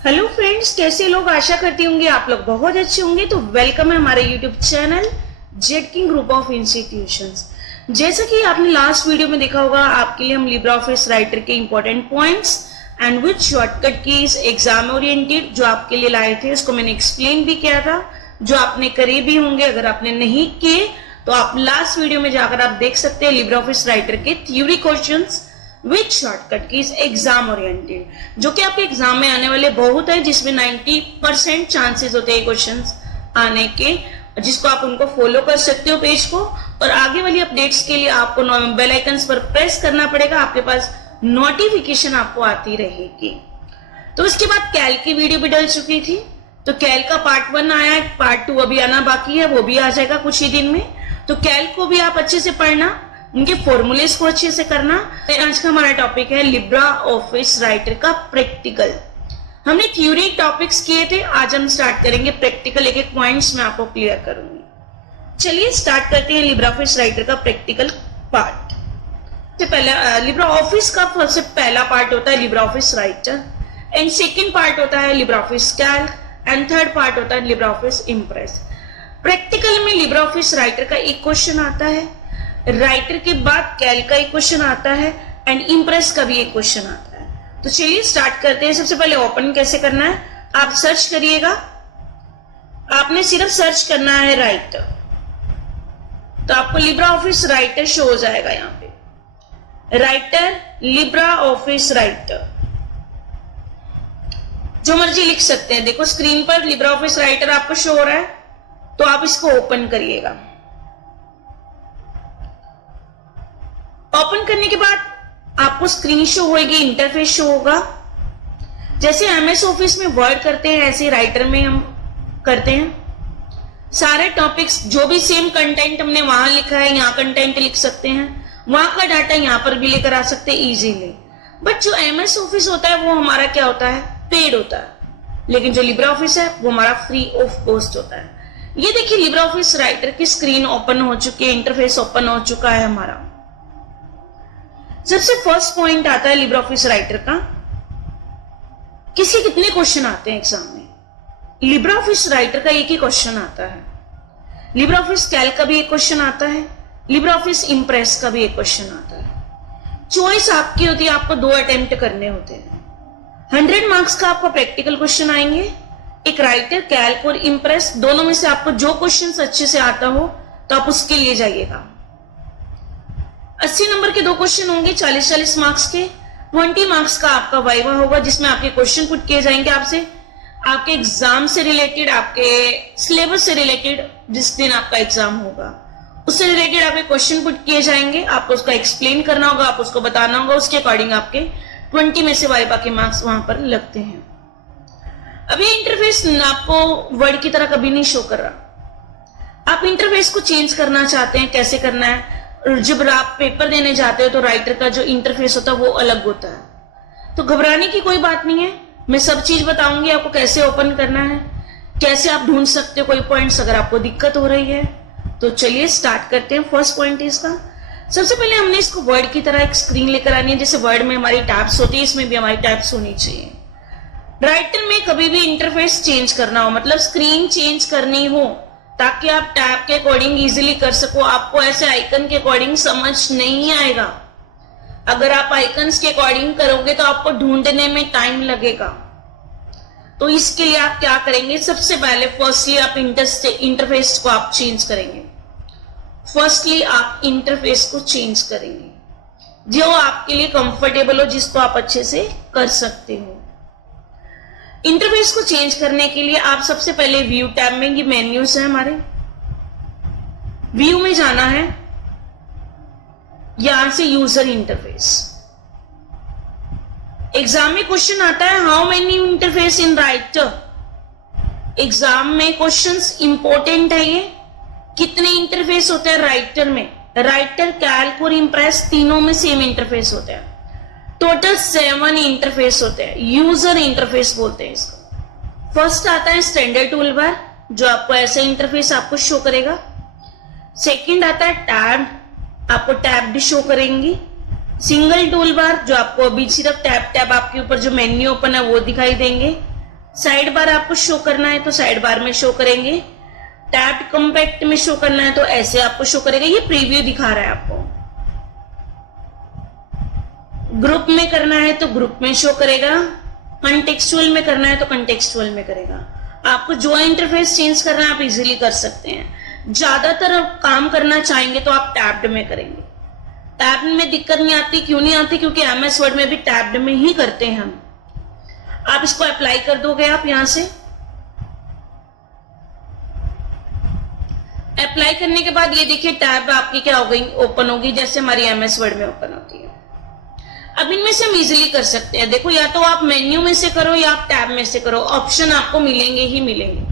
Hello friends, कैसे लोग? आशा करती होंगे आप लोग बहुत अच्छे होंगे। तो वेलकम है हमारे YouTube channel Z king group of institutions. जैसा कि आपने लास्ट वीडियो में देखा होगा, आपके लिए हम लिब्रा ऑफिस राइटर के important points and which shortcut keys exam oriented जो आपके लिए लाए थे, उसको मैंने एक्सप्लेन भी किया था, जो आपने करे भी होंगे। अगर आपने नहीं किए तो आप लास्ट वीडियो में जाकर आप देख सकते हैं लिब्रा ऑफिस राइटर के theory questions which shortcut keys exam oriented, जो कि आपके एग्जाम में आने वाले बहुत है, जिसमें 90% चांसेस होते हैं क्वेश्चंस आने के, जिसको आप उनको फॉलो कर सकते हो पेज को। और आगे वाली अपडेट्स के लिए आपको बेल आइकन्स पर प्रेस करना पड़ेगा, आपके पास नोटिफिकेशन आपको आती रहेगी। तो उसके बाद कैल की वीडियो भी डल चुकी थी, तो कैल का पार्ट 1 आया है, पार्ट 2 अभी आना बाकी है, वो भी आ जाएगा कुछ ही दिन में। तो कैल को भी आप अच्छे से पढ़ना, उनके फॉर्मूलेस को अच्छे से करना। आज का हमारा टॉपिक है लिब्रा ऑफिस राइटर का प्रैक्टिकल। हमने थ्योरी टॉपिक्स किए थे, आज हम स्टार्ट करेंगे प्रैक्टिकल। एक एक पॉइंट्स मैं आपको क्लियर करूंगी। चलिए स्टार्ट करते हैं लिब्रा ऑफिस राइटर का प्रैक्टिकल पार्ट। सबसे पहला लिब्रा ऑफिस का सबसे पहला पार्ट होता है Libra office writer, and second part होता है Libra office Calc, and third part होता है लिब्रा ऑफिस इम्प्रेस। प्रैक्टिकल में लिब्रा ऑफिस राइटर का एक क्वेश्चन आता है, राइटर के बाद कैल का एक क्वेश्चन आता है, एंड इम्प्रेस का भी एक क्वेश्चन आता है। तो चलिए स्टार्ट करते हैं। सबसे पहले ओपन कैसे करना है, आप सर्च करिएगा, आपने सिर्फ सर्च करना है राइटर, तो आपको लिब्रा ऑफिस राइटर शो हो जाएगा। यहां पे राइटर, लिब्रा ऑफिस राइटर, जो मर्जी लिख सकते हैं। देखो स्क्रीन पर लिब्रा ऑफिस राइटर आपको शो हो रहा है, तो आप इसको ओपन करिएगा। ओपन करने के बाद आपको स्क्रीन शो होगी, इंटरफेस शो होगा। जैसे एमएस ऑफिस में वर्ड करते हैं, ऐसे राइटर में हम करते हैं। सारे टॉपिक्स जो भी सेम कंटेंट हमने वहां लिखा है, यहां कंटेंट लिख सकते हैं, वहां का डाटा यहां पर भी लेकर आ सकते हैं इजीली। बट जो एमएस ऑफिस होता है वो हमारा क्या होता है, पेड होता है, लेकिन जो लिब्रा ऑफिस है वो हमारा फ्री ऑफ कॉस्ट होता है। ये देखिए लिब्रा ऑफिस राइटर की स्क्रीन ओपन हो चुकी है, इंटरफेस ओपन हो चुका है हमारा। सबसे फर्स्ट पॉइंट आता है लिब्रा ऑफिस राइटर का, किसके कितने क्वेश्चन आते हैं एग्जाम में। लिब्रा ऑफिस राइटर का एक ही क्वेश्चन आता है, लिब्रा ऑफिस कैल्क का भी एक क्वेश्चन आता है, लिब्रा ऑफिस इम्प्रेस का भी एक क्वेश्चन आता है। चॉइस आपकी होती है, आपको 2 अटेम्प्ट करने होते हैं। 100 मार्क्स का आपका प्रैक्टिकल क्वेश्चन आएंगे, एक राइटर, कैल्क और इम्प्रेस, दोनों में से आपको जो क्वेश्चन अच्छे से आता हो तो आप उसके लिए जाइएगा। 80 नंबर के 2 क्वेश्चन होंगे, 40-40 मार्क्स के। 20 मार्क्स का आपका वाइवा होगा, जिसमें आपके क्वेश्चन पुट किए जाएंगे आपसे, आपके एग्जाम से रिलेटेड, आपके सिलेबस से रिलेटेड, जिस दिन आपका एग्जाम होगा उससे रिलेटेड आपके क्वेश्चन पुट किए जाएंगे। आपको उसका एक्सप्लेन करना होगा, आप उसको बताना होगा, उसके अकॉर्डिंग आपके 20 में से वाइवा के मार्क्स वहां पर लगते हैं। अब ये इंटरफेस आपको वर्ड की तरह कभी नहीं शो कर रहा। आप इंटरफेस को चेंज करना चाहते हैं, कैसे करना है? जब आप पेपर देने जाते हो तो राइटर का जो इंटरफेस होता है वो अलग होता है, तो घबराने की कोई बात नहीं है। मैं सब चीज बताऊंगी आपको, कैसे ओपन करना है, कैसे आप ढूंढ सकते हो कोई पॉइंट्स अगर आपको दिक्कत हो रही है। तो चलिए स्टार्ट करते हैं। फर्स्ट पॉइंट इसका, सबसे पहले हमने इसको वर्ड की तरह एक स्क्रीन लेकर आनी है। जैसे वर्ड में हमारी टैब्स होती है, इसमें भी हमारी टैब्स होनी चाहिए। राइटर में कभी भी इंटरफेस चेंज करना हो, मतलब स्क्रीन चेंज करनी हो, ताकि आप टैब के अकॉर्डिंग इजीली कर सको। आपको ऐसे आइकन के अकॉर्डिंग समझ नहीं आएगा। अगर आप आइकन्स के अकॉर्डिंग करोगे तो आपको ढूंढने में टाइम लगेगा। तो इसके लिए आप क्या करेंगे, सबसे पहले फर्स्टली आप इंटरफेस को आप चेंज करेंगे। फर्स्टली आप इंटरफेस को चेंज करेंगे, जो आपके लिए कंफर्टेबल हो, जिसको आप अच्छे से कर सकते हो। इंटरफेस को चेंज करने के लिए आप सबसे पहले व्यू टैब में, ये मेन्यूज है हमारे, व्यू में जाना है, यहां से यूजर इंटरफेस। एग्जाम में क्वेश्चन आता है how many interface in writer. Exam में क्वेश्चंस इंपॉर्टेंट है ये, कितने इंटरफेस होते हैं राइटर में। राइटर, कैल्क और इम्प्रेस तीनों में सेम इंटरफेस होते हैं। टोटल 7 इंटरफेस होते हैं, यूजर इंटरफेस बोलते हैं इसको। फर्स्ट आता है स्टैंडर्ड टूल बार, जो आपको ऐसा इंटरफेस आपको शो करेगा। सेकंड आता है टैब, आपको टैब भी शो करेंगी। सिंगल टूल बार, जो आपको अभी सिर्फ टैब आपके ऊपर जो मेन्यू ओपन है वो दिखाई देंगे। साइड बार आपको शो करना है तो साइड बार में शो करेंगे, टैब्ड कॉम्पैक्ट में शो करना है तो ऐसे आपको शो करेगा। ये प्रीव्यू दिखा रहा है आपको। ग्रुप में करना है तो ग्रुप में शो करेगा, कंटेक्सचुअल में करना है तो कंटेक्सचुअल में करेगा। आपको जो इंटरफेस चेंज करना है आप इजीली कर सकते हैं। ज्यादातर आप काम करना चाहेंगे तो आप टैब्ड में करेंगे। टैब्ड में दिक्कत नहीं आती, क्यों नहीं आती? क्योंकि एमएस वर्ड में भी टैब्ड में ही करते हैं हम। आप इसको अप्लाई कर दोगे, आप यहां से अप्लाई करने के बाद ये देखिए टैब आपकी क्या हो गई, ओपन होगी, जैसे हमारी एमएस वर्ड में ओपन होती है। अब इनमें से हम इजीली कर सकते हैं। देखो, या तो आप मेन्यू में से करो या आप टैब में से करो, ऑप्शन आपको मिलेंगे ही मिलेंगे।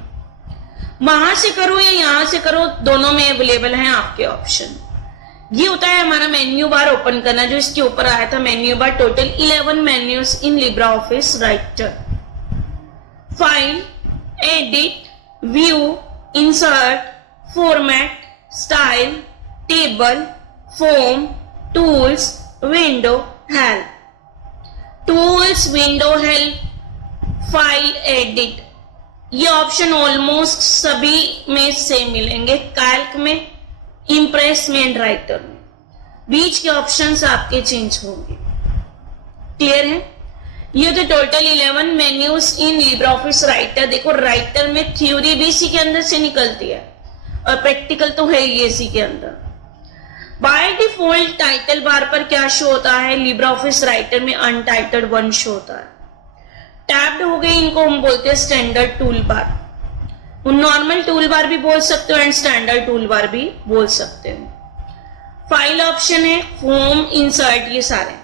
वहां से करो या यहां से करो, दोनों में अवेलेबल हैं आपके ऑप्शन। ये होता है हमारा मेन्यू बार ओपन करना, जो इसके ऊपर आया था menu bar. Total 11 menus in LibreOffice Writer. File, edit, view, insert, format, style, table, form, tools, window, help. Tools, window, help, file, edit, ये ऑप्शन ऑलमोस्ट सभी में से मिलेंगे, कैल्क में, इंप्रेस में एंड राइटर में। बीच के ऑप्शंस आपके चेंज होंगे। क्लियर है? ये तो total 11 menus in LibreOffice writer. देखो, राइटर में थ्योरी भी इसी के अंदर से निकलती है और प्रैक्टिकल तो है ही इसी के अंदर। बाय डिफॉल्ट टाइटल बार पर क्या शो होता है? लिब्रियोफिस राइटर में अनटाइटल्ड 1 शो होता है। टैब्ड हो गई, इनको हम बोलते हैं standard tool bar. Normal tool bar भी बोल सकते हो एंड स्टैंडर्ड टूल बार भी बोल सकते हो। फाइल ऑप्शन है, फॉर्म, इंसर्ट, ये सारे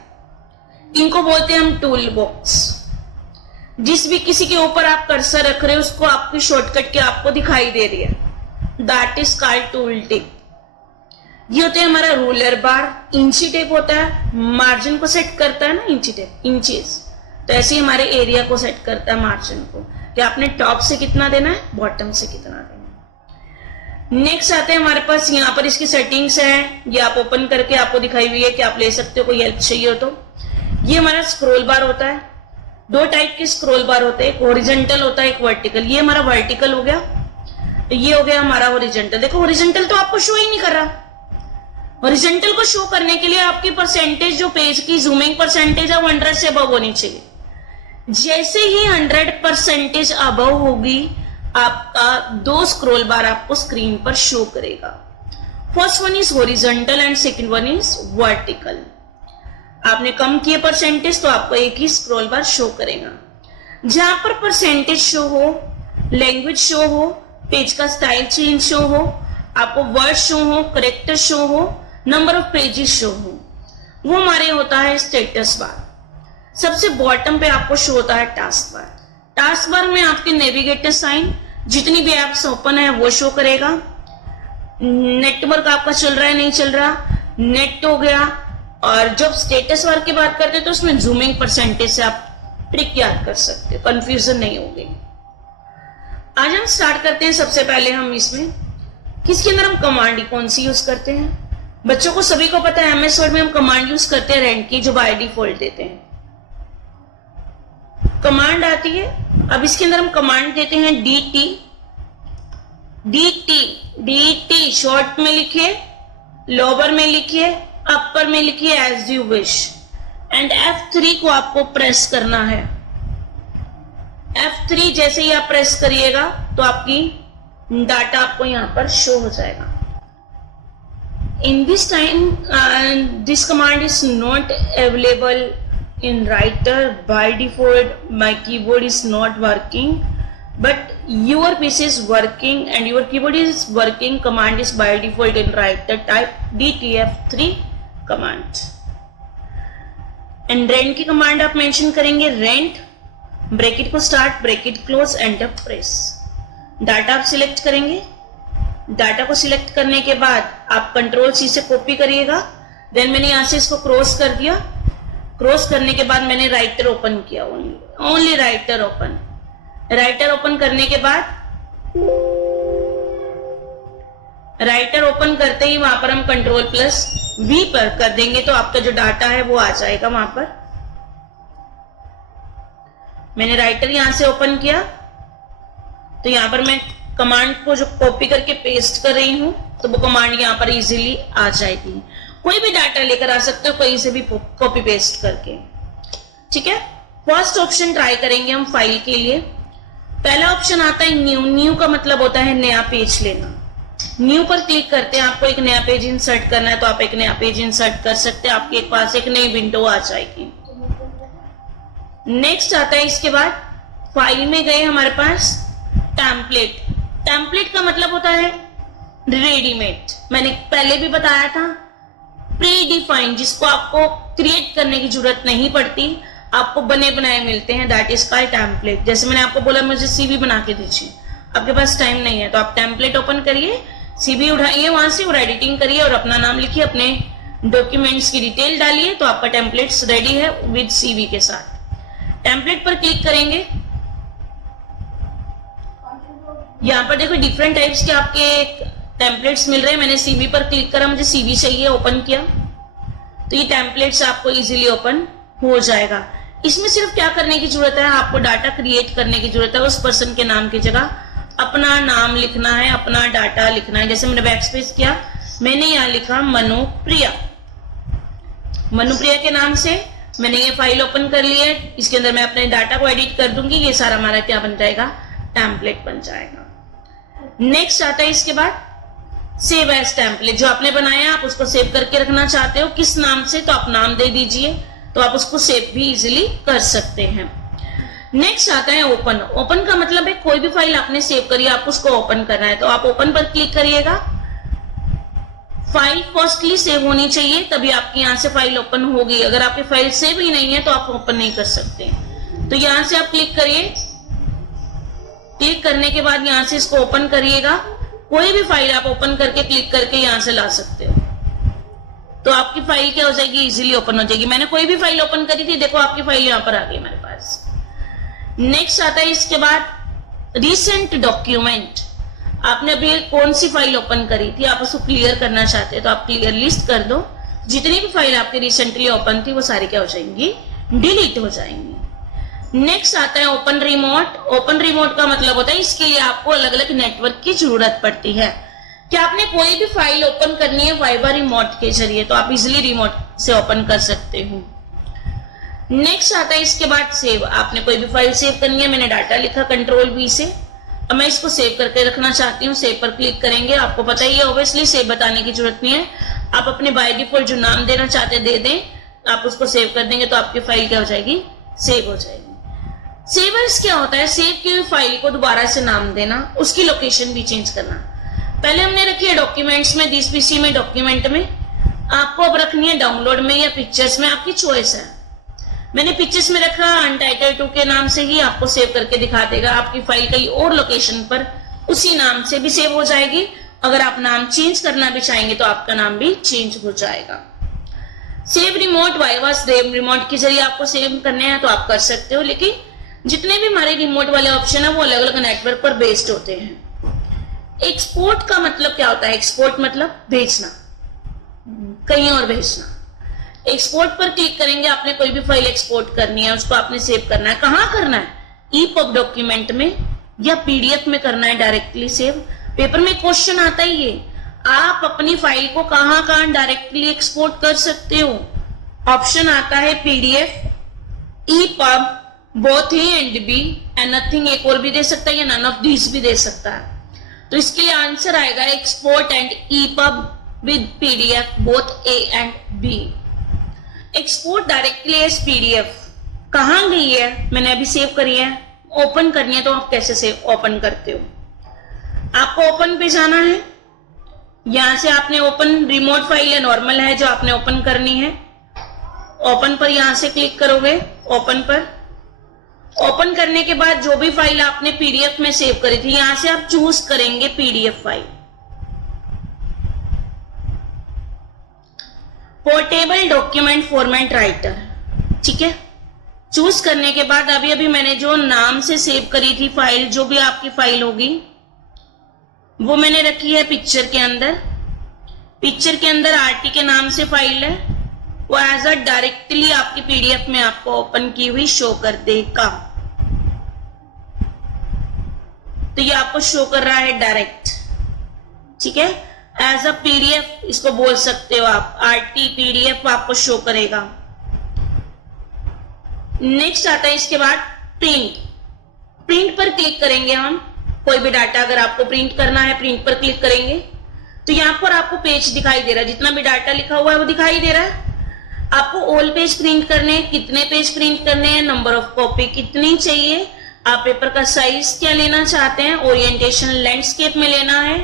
इनको बोलते हैं हम टूल बॉक्स। जिस भी किसी के ऊपर आप कर्सर रख रहे हो उसको आपकी शॉर्टकट के आपको दिखाई दे रही है, that is called tool tip. ये होता है हमारा रूलर बार। इंची टेप होता है, मार्जिन को सेट करता है ना, इंची टेप, इंचेस। तो ऐसे ही हमारे एरिया को सेट करता है, मार्जिन को, कि आपने टॉप से कितना देना है, बॉटम से कितना देना है। नेक्स्ट आते हैं हमारे पास, यहाँ पर इसकी सेटिंग्स है, ये आप ओपन करके आपको दिखाई हुई है कि आप ले सकते हो, कोई हेल्प चाहिए हो तो। ये हमारा स्क्रॉल बार होता है। 2 टाइप के स्क्रॉल बार होते हैं, एक हॉरिजॉन्टल होता है, एक वर्टिकल। ये हमारा वर्टिकल हो गया, ये हो गया हमारा हॉरिजॉन्टल। देखो, हॉरिजॉन्टल तो आपको शो ही नहीं कर रहा। हॉरिजॉन्टल को शो करने के लिए आपकी परसेंटेज, जो पेज की जूमिंग परसेंटेज है, वो 100 से अबव होनी चाहिए। जैसे ही 100% अबव होगी, आपका 2 स्क्रॉल बार आपको स्क्रीन पर शो करेगा। First one is horizontal and second one is vertical. आपने कम किए परसेंटेज तो आपको एक ही स्क्रॉल बार शो करेगा। जहां पर परसेंटेज शो हो, लैंग्वेज शो हो, पेज का स्टाइल चेंज शो हो, आपको वर्ड शो हो, करेक्टर शो हो, नंबर ऑफ पेजेस शो हो, वो हमारे होता है स्टेटस बार। सबसे बॉटम पे आपको शो होता है टास्क बार। टास्क बार में आपके नेविगेटर साइन, जितनी भी एप्स ओपन है वो शो करेगा। नेटवर्क आपका चल रहा है नहीं चल रहा, नेट हो गया। और जब स्टेटस बार की बात करते हैं तो उसमें जूमिंग परसेंटेज से आप ट्रिक याद कर सकते हो, कंफ्यूजन नहीं होगी। आज हम स्टार्ट करते हैं। सबसे पहले हम इसमें किसके अंदर हम कमांड कौन सी यूज करते हैं? बच्चों को सभी को पता है एमएस वर्ड में हम कमांड यूज करते हैं रैंड की, जो बाय डिफॉल्ट देते हैं। कमांड आती है, अब इसके अंदर हम कमांड देते हैं dt। dt शॉर्ट में लिखिए, लोअर में लिखिए, अपर में लिखिए, as you wish. And F3 को आपको प्रेस करना है। F3 जैसे ही आप प्रेस करिएगा तो आपकी डाटा आपको यहां पर शो हो जाएगा। In this time, this command is not available in writer. By default, my keyboard is not working, but your PC is working and your keyboard is working. Command is by default in writer. Type DTF3 command. And rent की command आप mention करेंगे, rent, bracket को start, bracket close, enter press. Data आप select करेंगे। Data को select करने के बाद आप कंट्रोल सी से कॉपी करिएगा। देन मैंने यहां से इसको क्रॉस कर दिया। क्रॉस करने के बाद मैंने राइटर ओपन किया, only writer open. Writer open करने के बाद राइटर ओपन करते ही वहां पर हम Ctrl+V पर कर देंगे तो आपका जो डाटा है वो आ जाएगा वहां पर। मैंने राइटर यहां से ओपन किया, तो यहां पर मैं कमांड को जो कॉपी करके पेस्ट कर रही हूं, तो वो कमांड यहां पर इजीली आ जाएगी। कोई भी डाटा लेकर आ सकते हो कहीं से भी कॉपी पेस्ट करके। ठीक है, फर्स्ट ऑप्शन ट्राई करेंगे हम फाइल के लिए। पहला ऑप्शन आता है न्यू। न्यू का मतलब होता है नया पेज लेना। न्यू पर क्लिक करते हैं, आपको एक नया पेज इंसर्ट करना है तो आप एक नया पेज इंसर्ट कर सकते हैं, आपके पास एक नई विंडो आ जाएगी। नेक्स्ट आता है, इसके बाद फाइल में गए हमारे पास टेम्पलेट। टेम्पलेट का मतलब होता है रेडीमेड। मैंने पहले भी बताया था, प्री डिफाइंड, जिसको आपको क्रिएट करने की जरूरत नहीं पड़ती, आपको बने बनाए मिलते हैं, दैट इज कॉल्ड टेम्पलेट। जैसे मैंने आपको बोला मुझे सीवी बना के दीजिए, आपके पास टाइम नहीं है तो आप टेम्पलेट ओपन करिए, सीवी उठाइए वहां से और एडिटिंग करिए और अपना नाम लिखिए, अपने डॉक्यूमेंट्स की डिटेल डालिए, तो आपका टेम्पलेट्स रेडी है विद सीवी के साथ। टेम्पलेट पर क्लिक करेंगे, यहां पर देखो डिफरेंट टाइप्स के आपके टेम्पलेट्स मिल रहे हैं। मैंने सीवी पर क्लिक करा, मुझे सीवी चाहिए, ओपन किया, तो ये टेम्पलेट्स आपको इजीली ओपन हो जाएगा। इसमें सिर्फ क्या करने की जरूरत है, आपको डाटा क्रिएट करने की जरूरत है। उस पर्सन के नाम की जगह अपना नाम लिखना है, अपना डाटा लिखना है। जैसे मैंने बैकस्पेस किया, मैंने यहां लिखा मनुप्रिया। मनुप्रिया के नाम से मैंने ये फाइल ओपन कर ली है, इसके अंदर मैं अपने डाटा को एडिट कर दूंगी, ये सारा हमारा क्या बन जाएगा, टेम्पलेट बन जाएगा। नेक्स्ट आता है इसके बाद सेव एज टेम्पलेट। जो आपने बनाया आप उसको सेव करके रखना चाहते हो, किस नाम से, तो आप नाम दे दीजिए, तो आप उसको सेव भी इजीली कर सकते हैं। नेक्स्ट आता है ओपन। ओपन का मतलब है कोई भी फाइल आपने सेव करी, आप उसको ओपन करना है, तो आप ओपन पर क्लिक करिएगा। फाइल फर्स्टली सेव होनी चाहिए, तभी आपकी यहां से फाइल ओपन होगी। अगर आपकी फाइल सेव ही नहीं है तो आप ओपन नहीं कर सकते। तो यहां से आप क्लिक करिए, क्लिक करने के बाद यहां से इसको ओपन करिएगा। कोई भी फाइल आप ओपन करके क्लिक करके यहां से ला सकते हो, तो आपकी फाइल क्या हो जाएगी, इजीली ओपन हो जाएगी। मैंने कोई भी फाइल ओपन करी थी, देखो आपकी फाइल यहां पर आ गई मेरे पास। नेक्स्ट आता है इसके बाद रिसेंट डॉक्यूमेंट। आपने अभी कौन सी फाइल ओपन करी थी, आप उसको क्लियर करना चाहते हैं तो आप क्लियर लिस्ट कर दो। जितनी भी फाइल आपकी रिसेंटली ओपन थी वो सारी क्या हो जाएंगी, डिलीट हो जाएंगी। नेक्स्ट आता है ओपन रिमोट। ओपन रिमोट का मतलब होता है इसके लिए आपको अलग अलग नेटवर्क की जरूरत पड़ती है। कि आपने कोई भी फाइल ओपन करनी है वाइवा रिमोट के जरिए, तो आप इजिली रिमोट से ओपन कर सकते हो। नेक्स्ट आता है इसके बाद सेव। आपने कोई भी फाइल सेव करनी है, मैंने डाटा लिखा कंट्रोल V से, अब मैं इसको सेव करके रखना चाहती हूँ, सेव पर क्लिक करेंगे। आपको पता ही है ऑब्वियसली सेव बताने की जरूरत नहीं है, आप अपने बाय डिफॉल्ट जो नाम देना चाहते दे दें, आप उसको सेव कर देंगे तो आपकी फाइल क्या हो जाएगी, सेव हो जाएगी। सेवर्स क्या होता है, सेव की हुई फाइल को दोबारा से नाम देना, उसकी लोकेशन भी चेंज करना। पहले हमने रखी है डॉक्यूमेंट्स में, दिस पीसी में, डॉक्यूमेंट में, आपको अब रखनी है डाउनलोड में या पिक्चर्स में, आपकी चॉइस है। मैंने पिक्चर्स में रखा, अनटाइटल्ड 2 के नाम से ही आपको सेव करके दिखा देगा। आपकी फाइल कहीं और लोकेशन पर उसी नाम से भी सेव हो जाएगी। अगर आप नाम चेंज करना भी चाहेंगे तो आपका नाम भी चेंज हो जाएगा। Save remote viva save remote के जरिए आपको सेव करने हैं तो आप कर सकते हो, लेकिन जितने भी हमारे रिमोट वाले ऑप्शन है वो अलग अलग नेटवर्क पर बेस्ड होते हैं। एक्सपोर्ट का मतलब क्या होता है, एक्सपोर्ट मतलब भेजना, कहीं और भेजना। एक्सपोर्ट पर क्लिक करेंगे, आपने कोई भी फाइल एक्सपोर्ट करनी है, उसको आपने सेव करना है। कहां करना है, ईपब डॉक्यूमेंट में या पीडीएफ में करना है डायरेक्टली सेव। पेपर में क्वेश्चन आता ही है, आप अपनी फाइल को कहां डायरेक्टली एक्सपोर्ट कर सकते हो। ऑप्शन आता है PDF, EPUB, both A and B, and nothing, एक और भी दे सकता है या नन ऑफ दीज भी दे सकता है। तो इसके लिए आंसर आएगा export and EPUB with PDF, both A and B. Export directly as PDF कहां गई है, मैंने अभी सेव करी है, ओपन करनी है, तो आप कैसे सेव ओपन करते हो। आपको ओपन पे जाना है, यहां से आपने ओपन रिमोट फाइल है, नॉर्मल है जो आपने ओपन करनी है, ओपन पर यहां से क्लिक करोगे। ओपन पर ओपन करने के बाद जो भी फाइल आपने पीडीएफ में सेव करी थी, यहां से आप चूज करेंगे PDF file. Portable document format writer, ठीक है। चूज करने के बाद अभी मैंने जो नाम से सेव करी थी फाइल, जो भी आपकी फाइल होगी वो मैंने रखी है पिक्चर के अंदर। पिक्चर के अंदर आरटी के नाम से फाइल है, वो एज अ डायरेक्टली आपकी पीडीएफ में आपको ओपन की हुई शो कर देगा। तो ये आपको शो कर रहा है डायरेक्ट, ठीक है, एज अ पीडीएफ इसको बोल सकते हो आप, आरटी पीडीएफ आपको शो करेगा। नेक्स्ट आता है इसके बाद प्रिंट। प्रिंट पर क्लिक करेंगे हम, कोई भी डाटा अगर आपको प्रिंट करना है प्रिंट पर क्लिक करेंगे तो यहां पर आपको पेज दिखाई दे रहा है, जितना भी डाटा लिखा हुआ है वो दिखाई दे रहा है। आपको ऑल पेज प्रिंट करने हैं, कितने पेज प्रिंट करने हैं, नंबर ऑफ कॉपी कितनी चाहिए, आप पेपर का साइज क्या लेना चाहते हैं, ओरिएंटेशन लैंडस्केप में लेना है,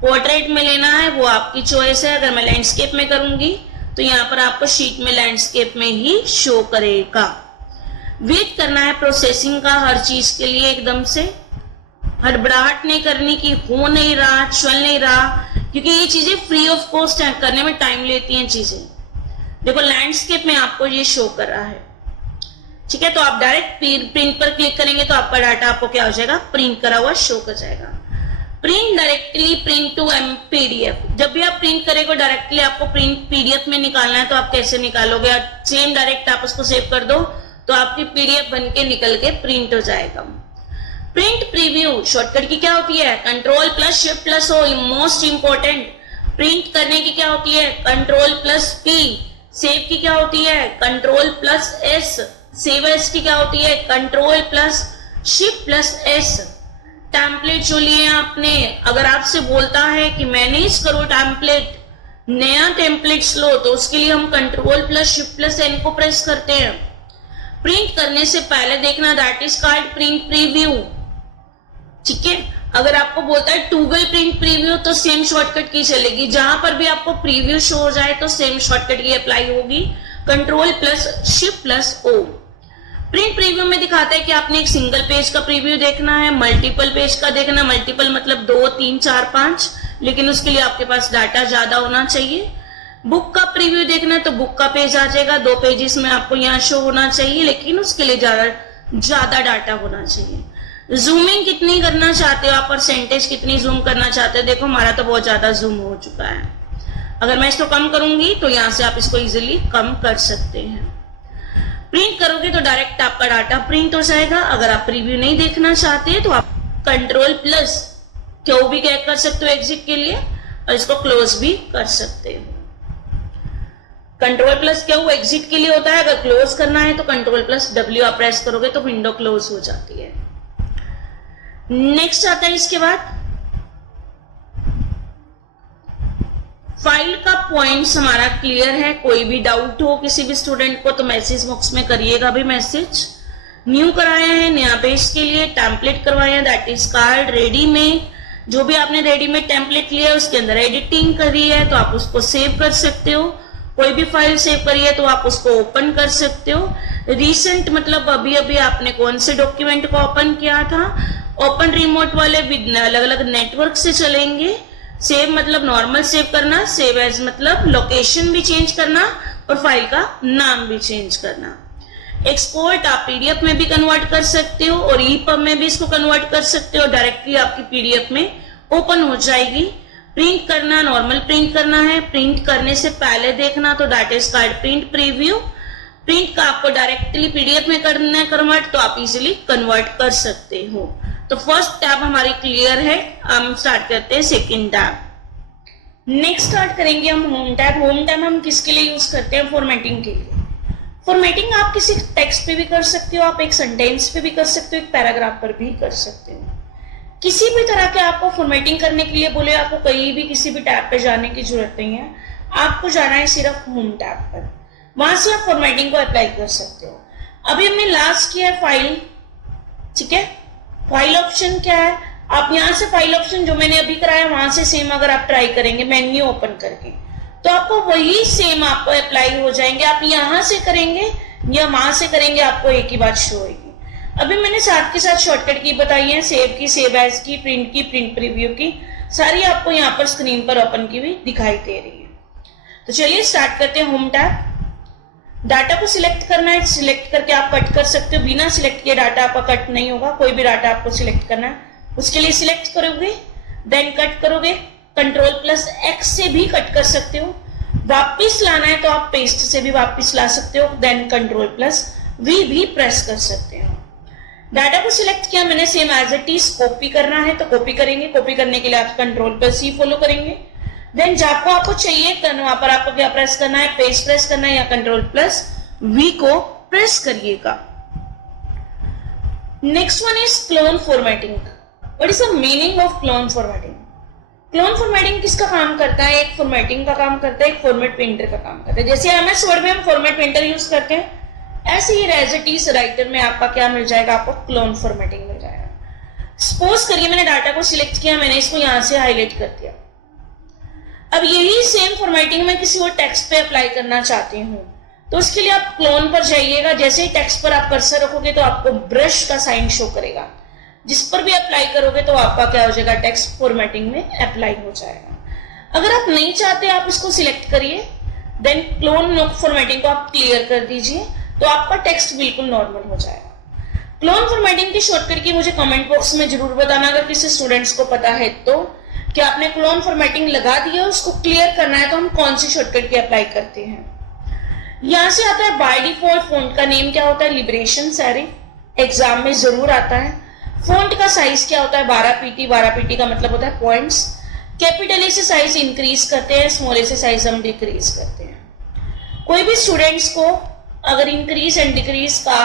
पोर्ट्रेट में लेना है, वो आपकी चॉइस है। अगर मैं लैंडस्केप में करूंगी तो यहाँ पर आपको शीट में लैंडस्केप में ही शो करेगा। वेट करना है प्रोसेसिंग का हर चीज के लिए, एकदम से हड़बड़ाहट नहीं करनी कि हो नहीं रहा, चल नहीं रहा, क्योंकि ये चीजें फ्री ऑफ कॉस्ट है, करने में टाइम लेती हैं चीजें। देखो लैंडस्केप में आपको ये शो कर रहा है, ठीक है, तो आप डायरेक्ट प्रिंट पर क्लिक करेंगे तो आपका डाटा आपको क्या हो जाएगा, प्रिंट करा हुआ शो कर जाएगा। Print directly print to PDF, जब भी आप प्रिंट करेंगे डायरेक्टली आपको प्रिंट पीडीएफ में निकालना है तो आप कैसे निकालोगे, सेम डायरेक्ट आप उसको सेव कर दो तो आपकी पीडीएफ बन के निकल के प्रिंट हो जाएगा। प्रिंट प्रीव्यू शॉर्टकट की क्या होती है, control plus shift plus O, most important. प्रिंट करने की क्या होती है, कंट्रोल प्लस पी। सेव की क्या होती है, control plus S. Save S की क्या होती है, control plus shift plus S. Template जो लिए आपने, अगर आपसे बोलता है कि मैनेज करो टेम्पलेट, नया टेम्पलेट लो, तो उसके लिए हम control plus shift plus N को प्रेस करते हैं। प्रिंट करने से पहले देखना, that is called print preview, ठीक है। अगर आपको बोलता है टूगल प्रिंट प्रीव्यू तो सेम शॉर्टकट की चलेगी, जहां पर भी आपको प्रीव्यू शो हो जाए तो सेम शॉर्टकट की अप्लाई होगी, control plus shift plus O. Print preview में दिखाता है कि आपने एक सिंगल पेज का प्रीव्यू देखना है, मल्टीपल पेज का देखना, मल्टीपल मतलब 2, 3, 4, 5, लेकिन उसके लिए आपके पास डाटा ज्यादा होना चाहिए। बुक का प्रीव्यू देखना है तो बुक का पेज आ जाएगा, 2 पेजेस में आपको यहाँ शो होना चाहिए, लेकिन उसके लिए ज्यादा डाटा होना चाहिए। जूमिंग कितनी करना चाहते हो आप, परसेंटेज कितनी जूम करना चाहते हो, देखो हमारा तो बहुत ज्यादा जूम हो चुका है, अगर मैं इसको कम करूंगी तो यहां से आप इसको इजीली कम कर सकते हैं। प्रिंट करोगे तो डायरेक्ट आपका डाटा प्रिंट हो जाएगा। अगर आप प्रीव्यू नहीं देखना चाहते तो आप कंट्रोल प्लस क्यू भी क्या कर सकते हो एग्जिट के लिए, और इसको क्लोज भी कर सकते हो। कंट्रोल प्लस क्यू एग्जिट के लिए होता है, अगर क्लोज करना है तो कंट्रोल प्लस डब्ल्यू आप प्रेस करोगे तो विंडो क्लोज हो जाती है। नेक्स्ट आता है इसके बाद फाइल का पॉइंट्स हमारा क्लियर है। कोई भी डाउट हो किसी भी स्टूडेंट को तो मैसेज बॉक्स में करिएगा भी मैसेज। न्यू कराया है, नया पेज के लिए टेम्पलेट करवाए हैं, दैट इज कॉल्ड रेडी में। जो भी आपने रेडीमेड टेम्पलेट लिया है उसके अंदर एडिटिंग करी है तो आप उसको सेव कर सकते हो। कोई भी फाइल सेव करी है तो आप उसको ओपन कर सकते हो। रिसेंट मतलब अभी अभी आपने कौन से डॉक्यूमेंट को ओपन किया था, ओपन रिमोट वाले अलग अलग नेटवर्क से चलेंगे। सेव मतलब नॉर्मल सेव करना, सेव एज मतलब लोकेशन भी चेंज करना और फाइल का नाम भी चेंज करना। एक्सपोर्ट आप पीडीएफ में भी कन्वर्ट कर सकते हो और ईपब में भी इसको कन्वर्ट कर सकते हो, डायरेक्टली आपकी पीडीएफ में ओपन हो जाएगी। प्रिंट करना, नॉर्मल प्रिंट करना है, प्रिंट करने से पहले देखना तो that is called print preview. Print का आपको डायरेक्टली पीडीएफ में करना है कन्वर्ट तो आप इजीली कन्वर्ट कर सकते हो। तो फर्स्ट टैब हमारी क्लियर है, हम स्टार्ट करते हैं सेकंड टैब। नेक्स्ट स्टार्ट करेंगे हम होम टैब। होम टैब हम किसके लिए यूज करते हैं, फॉर्मेटिंग के लिए। फॉर्मेटिंग आप किसी टेक्स्ट पे भी कर सकते हो, आप एक सेंटेंस पे भी कर सकते हो, एक पैराग्राफ पर भी कर सकते हो। किसी भी तरह के आपको फॉर्मेटिंग करने के लिए बोले, आपको कहीं भी किसी भी टैब पे जाने की जरूरत नहीं है, आपको जाना है सिर्फ होम टैब पर, वहां से आप फॉर्मेटिंग को अप्लाई कर सकते हो। अभी हमने लास्ट किया है फाइल, ठीक है। फाइल ऑप्शन क्या है, आप यहाँ से फाइल ऑप्शन जो मैंने अभी कराया वहां से सेम अगर आप ट्राई करेंगे मेन्यू ओपन करके तो आपको वही सेम आपको अप्लाई हो जाएंगे। आप यहाँ से करेंगे या वहां से करेंगे आपको एक ही बात शो होगी। अभी मैंने साथ के साथ शॉर्टकट की बताई है, सेव की, सेव एज की, प्रिंट प्रीव्यू की, सारी आपको यहाँ पर स्क्रीन पर ओपन की भी दिखाई दे रही है। तो चलिए स्टार्ट करते हैं होम टैब। डाटा को सिलेक्ट करना है, सिलेक्ट करके आप कट कर सकते हो, बिना सिलेक्ट किए डाटा आपका कट नहीं होगा। कोई भी डाटा आपको सिलेक्ट करना है उसके लिए सिलेक्ट करोगे, देन कट करोगे, कंट्रोल प्लस एक्स से भी कट कर सकते हो। वापिस लाना है तो आप पेस्ट से भी वापिस ला सकते हो, देन कंट्रोल प्लस वी भी प्रेस कर सकते हो। डाटा को सिलेक्ट किया मैंने, same as it is copy करना है तो कॉपी करेंगे, कॉपी करने के लिए आप Ctrl+C फॉलो करेंगे। देन जहां आपको चाहिए वहां पर आपको क्या प्रेस करना है, पेस्ट प्रेस करना है या Ctrl+V को प्रेस करिएगा। Next one is clone formatting. What is the meaning of clone formatting? Clone formatting किसका काम करता है? एक फॉर्मेटिंग का काम करता है, एक फॉर्मेट पेंटर का काम करता है। जैसे MS वर्ड में हम फॉर्मेट पेंटर यूज करते हैं, ऐसे ही एज इट इज राइटर में आपका क्या मिल जाएगा, आपको क्लोन फॉर्मेटिंग मिल जाएगा। सपोज करिए मैंने डाटा को सिलेक्ट किया, मैंने इसको यहां से हाईलाइट कर दिया। अब यही सेम फॉर्मेटिंग मैं किसी और टेक्स्ट पे अप्लाई करना चाहती हूँ, तो उसके लिए आप क्लोन पर जाइएगा। जैसे ही टेक्स्ट पर आप कर्सर रखोगे तो आपको ब्रश का साइन शो करेगा, जिस पर भी अप्लाई करोगे तो आपका क्या हो जाएगा, टेक्स्ट फॉर्मेटिंग में अप्लाई हो जाएगा। अगर आप नहीं चाहते आप इसको सिलेक्ट करिए, देन क्लोन फॉर्मेटिंग को आप क्लियर कर दीजिए, तो आपका टेक्स्ट बिल्कुल नॉर्मल हो जाएगा। क्लोन फॉर्मेटिंग की शॉर्टकट की मुझे कमेंट बॉक्स में जरूर बताना अगर किसी स्टूडेंट्स को पता है तो, कि आपने क्लोन फॉर्मेटिंग लगा दिया, उसको क्लियर करना है तो हम कौन सी शॉर्टकट की अप्लाई करते हैं। यहां से आता है बाय डिफॉल्ट फॉन्ट का नेम क्या होता है, लिबरेशन सेरिफ, एग्जाम में जरूर आता है। फॉन्ट का साइज क्या होता है, 12 पीटी। 12 पीटी का मतलब होता है पॉइंट्स। कैपिटल ए से साइज इंक्रीज करते हैं, स्मॉल ए से साइज हम डिक्रीज करते हैं। कोई भी स्टूडेंट्स को अगर इंक्रीज एंड डिक्रीज का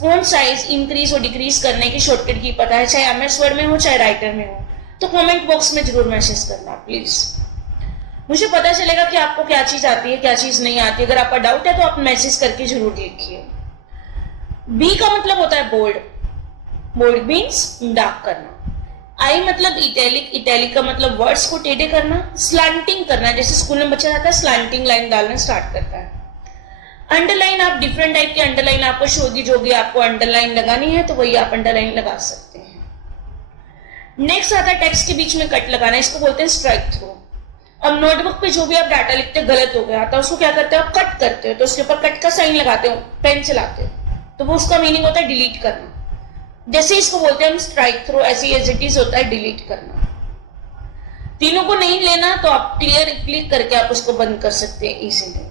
फॉन्ट साइज इंक्रीज और डिक्रीज करने की शॉर्टकट की पता है, चाहे MS वर्ड में हो चाहे राइटर में हो, तो कमेंट बॉक्स में जरूर मैसेज करना प्लीज। मुझे पता चलेगा कि आपको क्या चीज आती है क्या चीज नहीं आती। अगर आपका डाउट है तो आप मैसेज करके जरूर लिखिए। बी का मतलब होता है बोल्ड। बोल्ड मीन्स डार्क करना। आई मतलब इटैलिक। इटैलिक का मतलब वर्ड्स को टेढ़े करना। स्लैंटिंग करना, जैसे स्कूल में बच्चा जाता है स्लैंटिंग लाइन डालना स्टार्ट करता है। अंडरलाइन, आप डिफरेंट टाइप की अंडरलाइन आपको शो होगी, जो भी आपको अंडरलाइन लगानी है तो वही आप अंडरलाइन लगा सकते हैं। नेक्स्ट आता है टेक्स्ट के बीच में कट लगाना, इसको बोलते हैं स्ट्राइक थ्रू। अब नोटबुक पे जो भी आप डाटा लिखते हो गलत हो गया तो उसको क्या करते हो, आप कट करते हो, तो उसके ऊपर कट का साइन लगाते हो, पेन चलाते हो, तो वो उसका मीनिंग होता है डिलीट करना। जैसे इसको बोलते हैं हम स्ट्राइक थ्रू, ऐसे एज इट इज होता है डिलीट करना। तीनों को नहीं लेना तो आप क्लिक करके आप उसको बंद कर सकते हैं इजीली।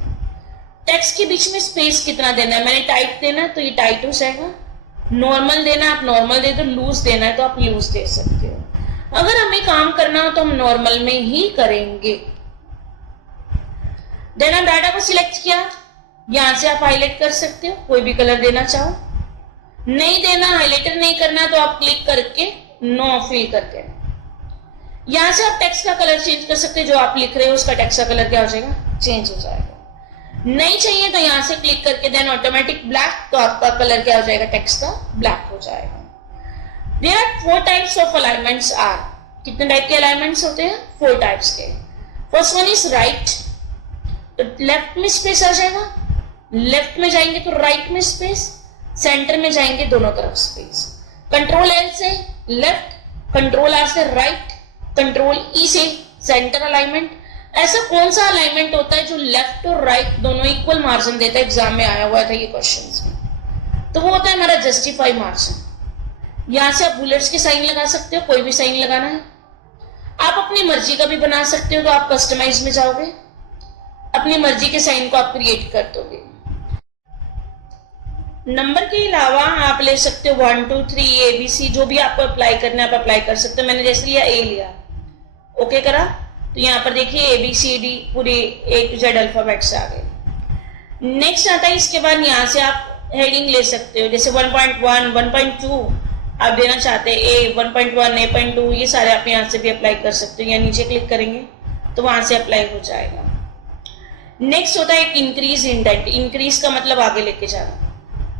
टेक्स्ट के बीच में स्पेस कितना देना है, मैंने टाइट देना तो ये टाइट हो जाएगा। नॉर्मल देना है आप नॉर्मल दे दो, लूज देना है तो आप लूज दे सकते हो। अगर हमें काम करना हो तो हम नॉर्मल में ही करेंगे। देन हम डाटा को सिलेक्ट किया, यहां से आप हाईलाइट कर सकते हो, कोई भी कलर देना चाहो। नहीं देना, हाईलाइटर नहीं करना तो आप क्लिक करके नो फिल करते हैं। यहां से आप टेक्स्ट का कलर चेंज कर सकते हैं, जो आप लिख रहे हो उसका टेक्स्ट का कलर क्या हो जाएगा, चेंज हो जाएगा। नहीं चाहिए तो यहां से क्लिक करके देन ऑटोमेटिक ब्लैक, तो आपका कलर क्या हो जाएगा, टेक्स्ट का ब्लैक हो जाएगा। There are 4 types of alignments are. कितने टाइप के अलाइनमेंट्स होते हैं, 4 टाइप्स के। फर्स्ट वन इज राइट, तो लेफ्ट में स्पेस आ जाएगा, लेफ्ट में जाएंगे तो राइट में स्पेस, सेंटर में जाएंगे दोनों तरफ स्पेस। कंट्रोल L से लेफ्ट, कंट्रोल R से राइट, कंट्रोल E से सेंटर अलाइनमेंट। ऐसा कौन सा अलाइनमेंट होता है जो लेफ्ट और राइट दोनों इक्वल मार्जिन देता है, एग्जाम में आया हुआ था ये क्वेश्चन, तो वो होता है हमारा जस्टिफाई मार्जिन। यहां से आप बुलेट्स के साइन लगा सकते हो, कोई भी साइन लगाना है। आप अपनी मर्जी का भी बना सकते हो, तो आप कस्टमाइज में जाओगे, अपनी मर्जी के साइन को आप क्रिएट कर दोगे। नंबर के अलावा आप ले सकते हो 1 2 3 ABC, जो भी आपको अप्लाई करना है आप अप्लाई कर सकते हो। मैंने जैसे लिया A लिया, ओके करा, तो यहाँ पर देखिए ABCD पूरे A to Z अल्फाबेट्स आ गए। नेक्स्ट आता है, इसके बाद यहाँ से आप हेडिंग ले सकते हो, जैसे 1.1 1.2 आप देना चाहते हैं, A 1.1 A.2, ये सारे आप यहाँ से भी अप्लाई कर सकते हो, या नीचे क्लिक करेंगे तो वहां से अप्लाई हो जाएगा। नेक्स्ट होता है एक इंक्रीज इंडेंट। इंक्रीज का मतलब आगे लेके जाना,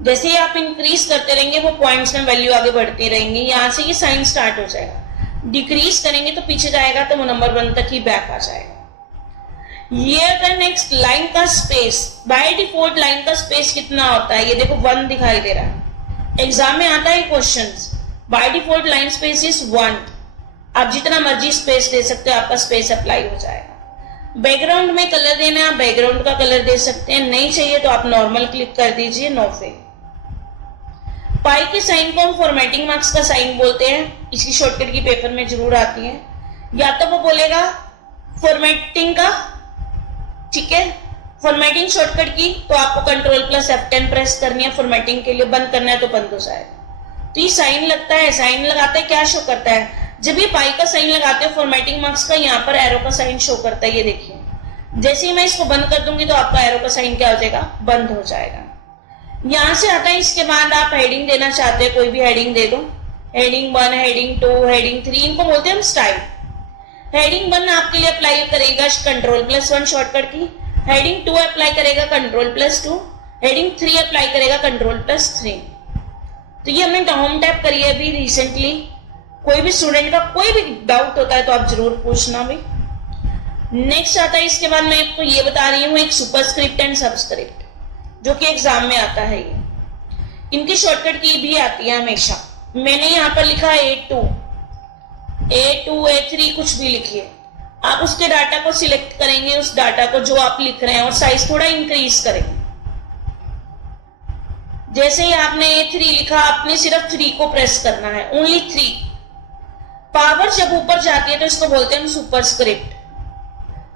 जैसे ही आप इंक्रीज करते रहेंगे वो पॉइंट्स में वैल्यू आगे बढ़ती रहेंगी, यहाँ से ये साइन स्टार्ट हो जाएगा। डिक्रीज करेंगे तो पीछे जाएगा तो वो नंबर 1 तक ही बैक आ जाएगा। ये अगर नेक्स्ट लाइन का स्पेस, बाय डिफॉल्ट लाइन का स्पेस कितना होता है, ये देखो 1 दिखाई दे रहा है, एग्जाम में आता है questions, by default line space is 1। आप जितना मर्जी स्पेस दे सकते हो, आपका स्पेस अप्लाई हो जाएगा। बैकग्राउंड में कलर देना है, आप बैकग्राउंड का कलर दे सकते हैं, नहीं चाहिए तो आप नॉर्मल क्लिक कर दीजिए, नो फिल। पाई के साइन को हम फॉर्मेटिंग मार्क्स का साइन बोलते हैं, इसकी शॉर्टकट की पेपर में जरूर आती है। या तो वो बोलेगा फॉर्मेटिंग का, ठीक है, फॉर्मेटिंग शॉर्टकट की, तो आपको Ctrl+F10 प्रेस करनी है, फॉर्मेटिंग के लिए बंद करना है तो बंद हो जाएगा। तो ये साइन लगता है, साइन लगाते हैं क्या शो करता है, जब ये पाई का साइन लगाते हैं फॉर्मेटिंग मार्क्स का, यहाँ पर एरो का साइन शो करता है। ये देखिए जैसे ही मैं इसको बंद कर दूंगी तो आपका एरो का साइन क्या हो जाएगा, बंद हो जाएगा। यहां से आता है, इसके बाद आप हेडिंग देना चाहते हैं, कोई भी हेडिंग दे दो, हेडिंग 1, हेडिंग 2, हेडिंग 3, इनको बोलते हैं हम स्टाइल। हेडिंग 1 आपके लिए अप्लाई करेगा Ctrl+1 शॉर्टकट की, हेडिंग 2 अप्लाई करेगा Ctrl+2, हेडिंग 3 अप्लाई करेगा Ctrl+3। तो ये हमने होम टैब करी है अभी रिसेंटली। कोई भी स्टूडेंट का कोई भी डाउट होता है तो आप जरूर पूछना भी। नेक्स्ट आता है, इसके बाद मैं आपको ये बता रही हूँ एक सुपरस्क्रिप्ट एंड सबस्क्रिप्ट, जो कि एग्जाम में आता है। ये इनकी शॉर्टकट की भी आती है हमेशा। मैंने यहाँ पर लिखा A2, A3 कुछ भी लिखिए, आप उसके डाटा को सिलेक्ट करेंगे, उस डाटा को जो आप लिख रहे हैं, और साइज थोड़ा इंक्रीज करेंगे। जैसे ही आपने A3 लिखा, आपने सिर्फ 3 को प्रेस करना है, ओनली 3। पावर जब ऊपर जाती है तो इसको बोलते हैं हम सुपरस्क्रिप्ट,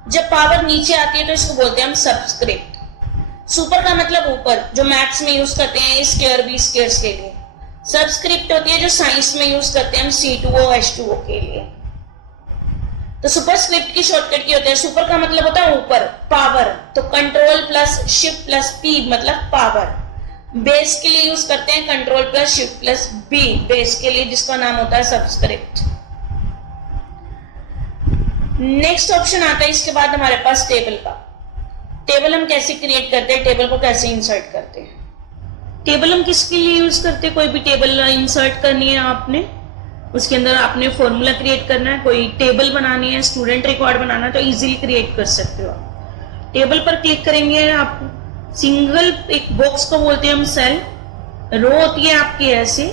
जब पावर नीचे आती है तो इसको बोलते हैं हम सबस्क्रिप्ट। सुपर का मतलब ऊपर, जो मैथ्स में यूज करते हैं स्क्वायर बी स्क्वायर्स के लिए। सबस्क्रिप्ट होती है जो साइंस में यूज करते हैं हम C2O H2O के लिए। तो सुपरस्क्रिप्ट की शॉर्टकट क्या होता है, सुपर का मतलब होता है ऊपर, पावर, तो Ctrl+Shift+P मतलब पावर। बेस के लिए यूज करते हैं Ctrl+Shift+B बेस के लिए, जिसका नाम होता है सबस्क्रिप्ट। नेक्स्ट ऑप्शन आता है इसके बाद हमारे पास टेबल का। टेबल हम कैसे क्रिएट करते हैं, टेबल को कैसे इंसर्ट करते हैं। टेबल हम किसके लिए यूज करते हैं, कोई भी टेबल इंसर्ट करनी है आपने, उसके अंदर आपने फॉर्मूला क्रिएट करना है, कोई टेबल बनानी है, स्टूडेंट रिकॉर्ड बनाना है, तो इजीली क्रिएट कर सकते हो आप। टेबल पर क्लिक करेंगे, आप सिंगल एक बॉक्स को बोलते हैं हम सेल, रो होती है आपकी ऐसे,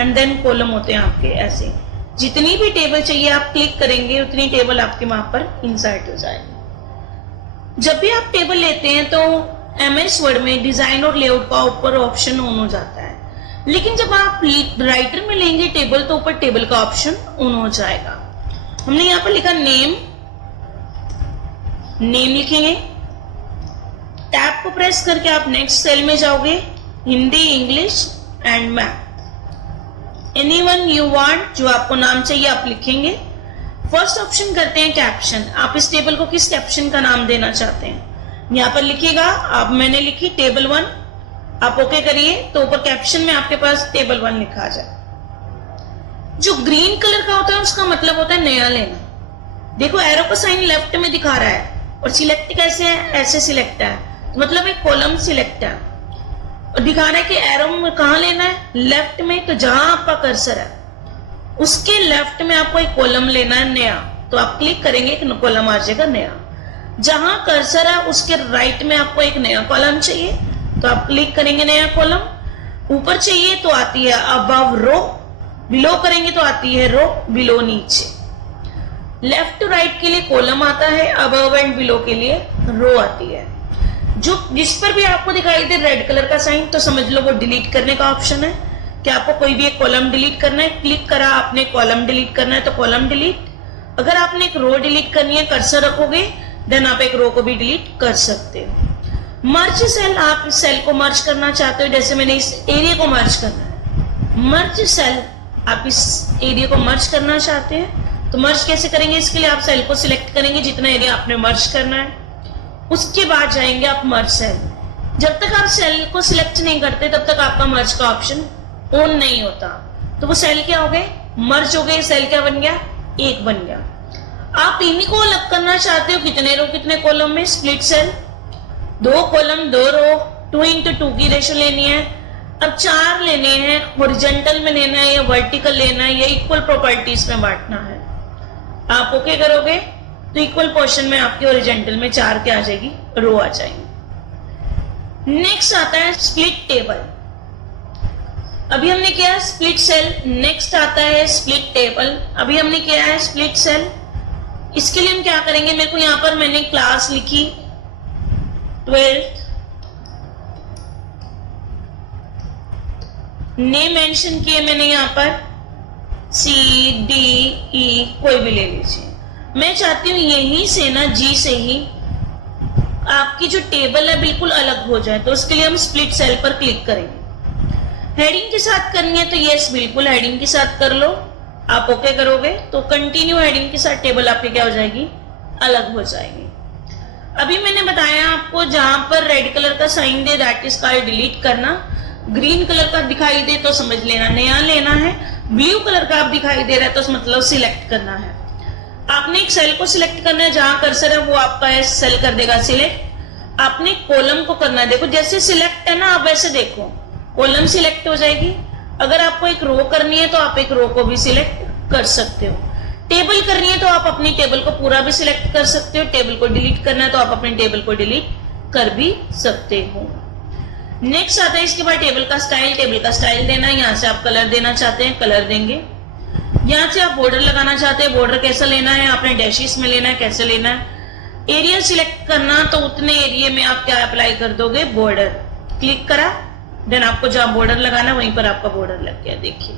एंड देन कॉलम होते हैं आपके ऐसे। जितनी भी टेबल चाहिए आप क्लिक करेंगे, उतनी टेबल आपके वहां पर इंसर्ट हो जाएगी। जब भी आप टेबल लेते हैं तो MS वर्ड में डिजाइन और लेआउट का ऊपर ऑप्शन ऑन हो जाता है, लेकिन जब आप राइटर में लेंगे टेबल तो ऊपर टेबल का ऑप्शन ऑन हो जाएगा। हमने यहाँ पर लिखा नेम, नेम लिखेंगे, टैब को प्रेस करके आप नेक्स्ट सेल में जाओगे, Hindi, English and math. Anyone you want, जो आपको नाम चाहिए आप लिखेंगे। फर्स्ट ऑप्शन करते हैं कैप्शन, आप इस टेबल को किस कैप्शन का नाम देना चाहते हैं, यहाँ पर लिखिएगा। आप मैंने लिखी टेबल 1, आप ओके करिए तो ऊपर कैप्शन में आपके पास टेबल 1 लिखा आ जाए। जो ग्रीन कलर का होता है उसका मतलब होता है नया लेना। देखो एरो का साइन लेफ्ट में दिखा रहा है, और सिलेक्ट कैसे है, ऐसे सिलेक्ट है, मतलब एक कॉलम सिलेक्ट है, और दिखा रहा है कि एरो में कहां लेना है, लेफ्ट में। तो जहां आपका कर्सर है उसके लेफ्ट में आपको एक कॉलम लेना है नया, तो आप क्लिक करेंगे एक कॉलम आ जाएगा नया। जहां कर्सर है उसके राइट में आपको एक नया कॉलम चाहिए, तो आप क्लिक करेंगे नया कॉलम। ऊपर चाहिए तो आती है अबव रो, बिलो करेंगे तो आती है रो, बिलो नीचे। लेफ्ट टू राइट के लिए कॉलम आता है, अबव एंड बिलो के लिए रो आती है। जो जिस पर भी आपको दिखाई दे रेड कलर का साइन, तो समझ लो वो डिलीट करने का ऑप्शन है, कि आपको कोई भी एक कॉलम डिलीट करना है। क्लिक करा आपने, कॉलम डिलीट करना है तो कॉलम डिलीट। अगर आपने एक रो डिलीट करनी है, कर्सर रखोगे, देन आप एक रो को भी डिलीट कर सकते हो। मर्ज सेल, आप इस सेल को मर्ज करना चाहते हो, जैसे मैंने इस एरिया को मर्ज करना है। मर्ज सेल, आप इस एरिया को मर्ज करना चाहते हैं तो मर्ज कैसे करेंगे, इसके लिए आप सेल को सिलेक्ट करेंगे जितना एरिया आपने मर्ज करना है, उसके बाद जाएंगे आप मर्ज सेल। जब तक आप सेल को सिलेक्ट नहीं करते तब तक आपका मर्ज का ऑप्शन ऑन नहीं होता, तो वो सेल क्या हो गए, मर्ज हो गए। सेल क्या बन गया, एक बन गया। आप इन्हीं को अलग करना चाहते हो, कितने रो कितने कॉलम में, स्प्लिट सेल, 2 कॉलम 2 रो, 2:2 की रेशो लेनी है। अब 4 लेने हैं, हॉरिजॉन्टल में लेना है या वर्टिकल लेना है या इक्वल प्रॉपर्टीज में बांटना है। आप ओके करोगे तो इक्वल पोर्शन में आपके हॉरिजॉन्टल में 4 क्या आ जाएगी, रो आ जाएंगी। नेक्स्ट आता है स्प्लिट टेबल। अभी हमने किया है स्प्लिट सेल, नेक्स्ट आता है स्प्लिट टेबल। अभी हमने किया है स्प्लिट सेल। इसके लिए हम क्या करेंगे, मेरे को यहां पर मैंने क्लास लिखी 12th, नेम मेंशन किए मैंने यहां पर CDE, कोई भी ले लीजिए। मैं चाहती हूं यहीं से ना, G से ही आपकी जो टेबल है बिल्कुल अलग हो जाए, तो उसके लिए हम स्प्लिट सेल पर क्लिक करेंगे। हेडिंग के साथ करनी है तो यस बिल्कुल हेडिंग के साथ कर लो, आप ओके करोगे तो कंटिन्यू हेडिंग के साथ टेबल आपकी क्या हो जाएगी, अलग हो जाएगी। अभी मैंने बताया आपको जहां पर रेड कलर का साइन दे दैट इज कॉल्ड डिलीट करना, ग्रीन कलर का दिखाई दे तो समझ लेना नया लेना है, ब्लू कलर का आप दिखाई दे रहा है तो मतलब सिलेक्ट करना है। आपने एक सेल को सिलेक्ट करना है, जहां कर्सर है वो आपका है सेल कर देगा सिलेक्ट। आपने कॉलम को करना है, देखो जैसे सिलेक्ट है ना, आप वैसे देखो कॉलम सिलेक्ट हो जाएगी। अगर आपको एक रो करनी है तो आप एक रो को भी सिलेक्ट कर सकते हो। टेबल करनी है तो आप अपनी टेबल को पूरा भी सिलेक्ट कर सकते हो। टेबल को डिलीट करना है तो आप अपनी टेबल को डिलीट कर भी सकते हो। नेक्स्ट आता है इसके बाद टेबल का स्टाइल। टेबल का स्टाइल देना है, यहाँ से आप कलर देना चाहते हैं कलर देंगे, यहाँ से आप बॉर्डर लगाना चाहते हैं बॉर्डर कैसा लेना है, आपने डैशेस में लेना है कैसे लेना है। एरिया सिलेक्ट करना तो उतने एरिया में आप क्या अप्लाई कर दोगे, बॉर्डर क्लिक करा, देन आपको जहां बॉर्डर लगाना वहीं पर आपका बॉर्डर लग गया। देखिए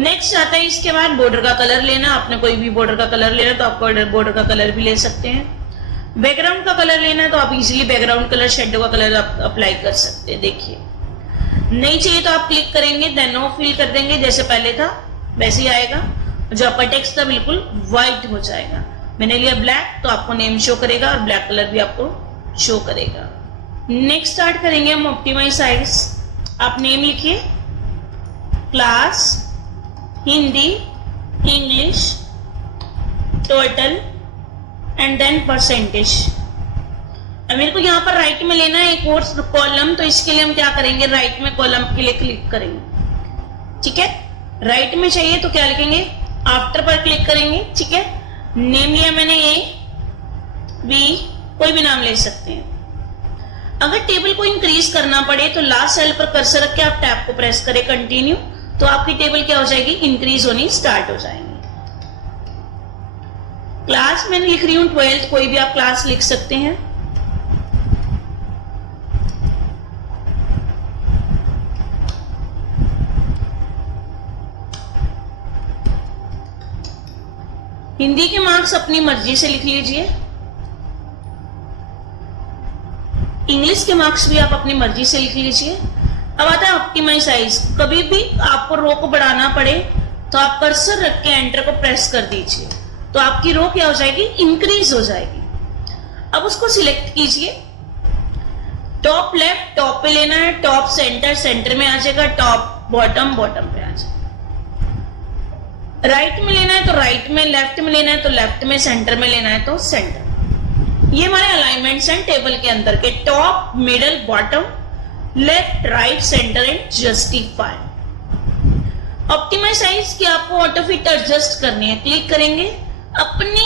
नेक्स्ट आता है इसके बाद बॉर्डर का कलर लेना। आपने कोई भी बॉर्डर का कलर लेना तो आप बॉर्डर का कलर भी ले सकते हैं। बैकग्राउंड का कलर लेना है तो आप इजीली बैकग्राउंड कलर शेडो का कलर आप अप्लाई कर सकते हैं। देखिए नहीं चाहिए तो आप क्लिक करेंगे, देन नो फिल कर देंगे, जैसे पहले था वैसे ही आएगा। जो आपका टेक्स्ट था बिल्कुल व्हाइट हो जाएगा। मैंने लिया ब्लैक तो आपको नेम शो करेगा और ब्लैक कलर भी आपको शो करेगा। नेक्स्ट स्टार्ट करेंगे हम ऑप्टिमाइज साइज। आप नेम लिखिए, class Hindi, English, total and then percentage. मेरे को यहाँ पर राइट में लेना है एक और कॉलम, तो इसके लिए हम क्या करेंगे, राइट में कॉलम के लिए क्लिक करेंगे। ठीक है, राइट में चाहिए तो क्या लिखेंगे, आफ्टर पर क्लिक करेंगे। ठीक है, नेम लिया मैंने ए बी, कोई भी नाम ले सकते हैं। अगर टेबल को इंक्रीज करना पड़े तो लास्ट सेल पर कर्सर रख के आप टैब को प्रेस करें कंटिन्यू, तो आपकी टेबल क्या हो जाएगी, इंक्रीज होनी स्टार्ट हो जाएंगी। क्लास मैंने लिख रही हूं 12th, कोई भी आप क्लास लिख सकते हैं। हिंदी के मार्क्स अपनी मर्जी से लिख लीजिए, इंग्लिश के मार्क्स भी आप अपनी मर्जी से लिख लीजिए। अब आता है ऑप्टिमाइज साइज। कभी भी आपको रो को बढ़ाना पड़े तो आप कर्सर रख के एंटर को प्रेस कर दीजिए, तो आपकी रो क्या हो जाएगी, इंक्रीज हो जाएगी। अब उसको सिलेक्ट कीजिए, टॉप लेफ्ट टॉप पे लेना है, टॉप सेंटर सेंटर में आ जाएगा, टॉप बॉटम बॉटम पे आ जाएगा। राइट में लेना है तो राइट में, लेफ्ट में लेना है तो लेफ्ट में, सेंटर में लेना है तो सेंटर। ये हमारे अलाइनमेंट्स हैं टेबल के अंदर के, top middle bottom left right centre and justify. Optimize size की आपको ऑटो फिट एडजस्ट करनी है, क्लिक करेंगे, अपनी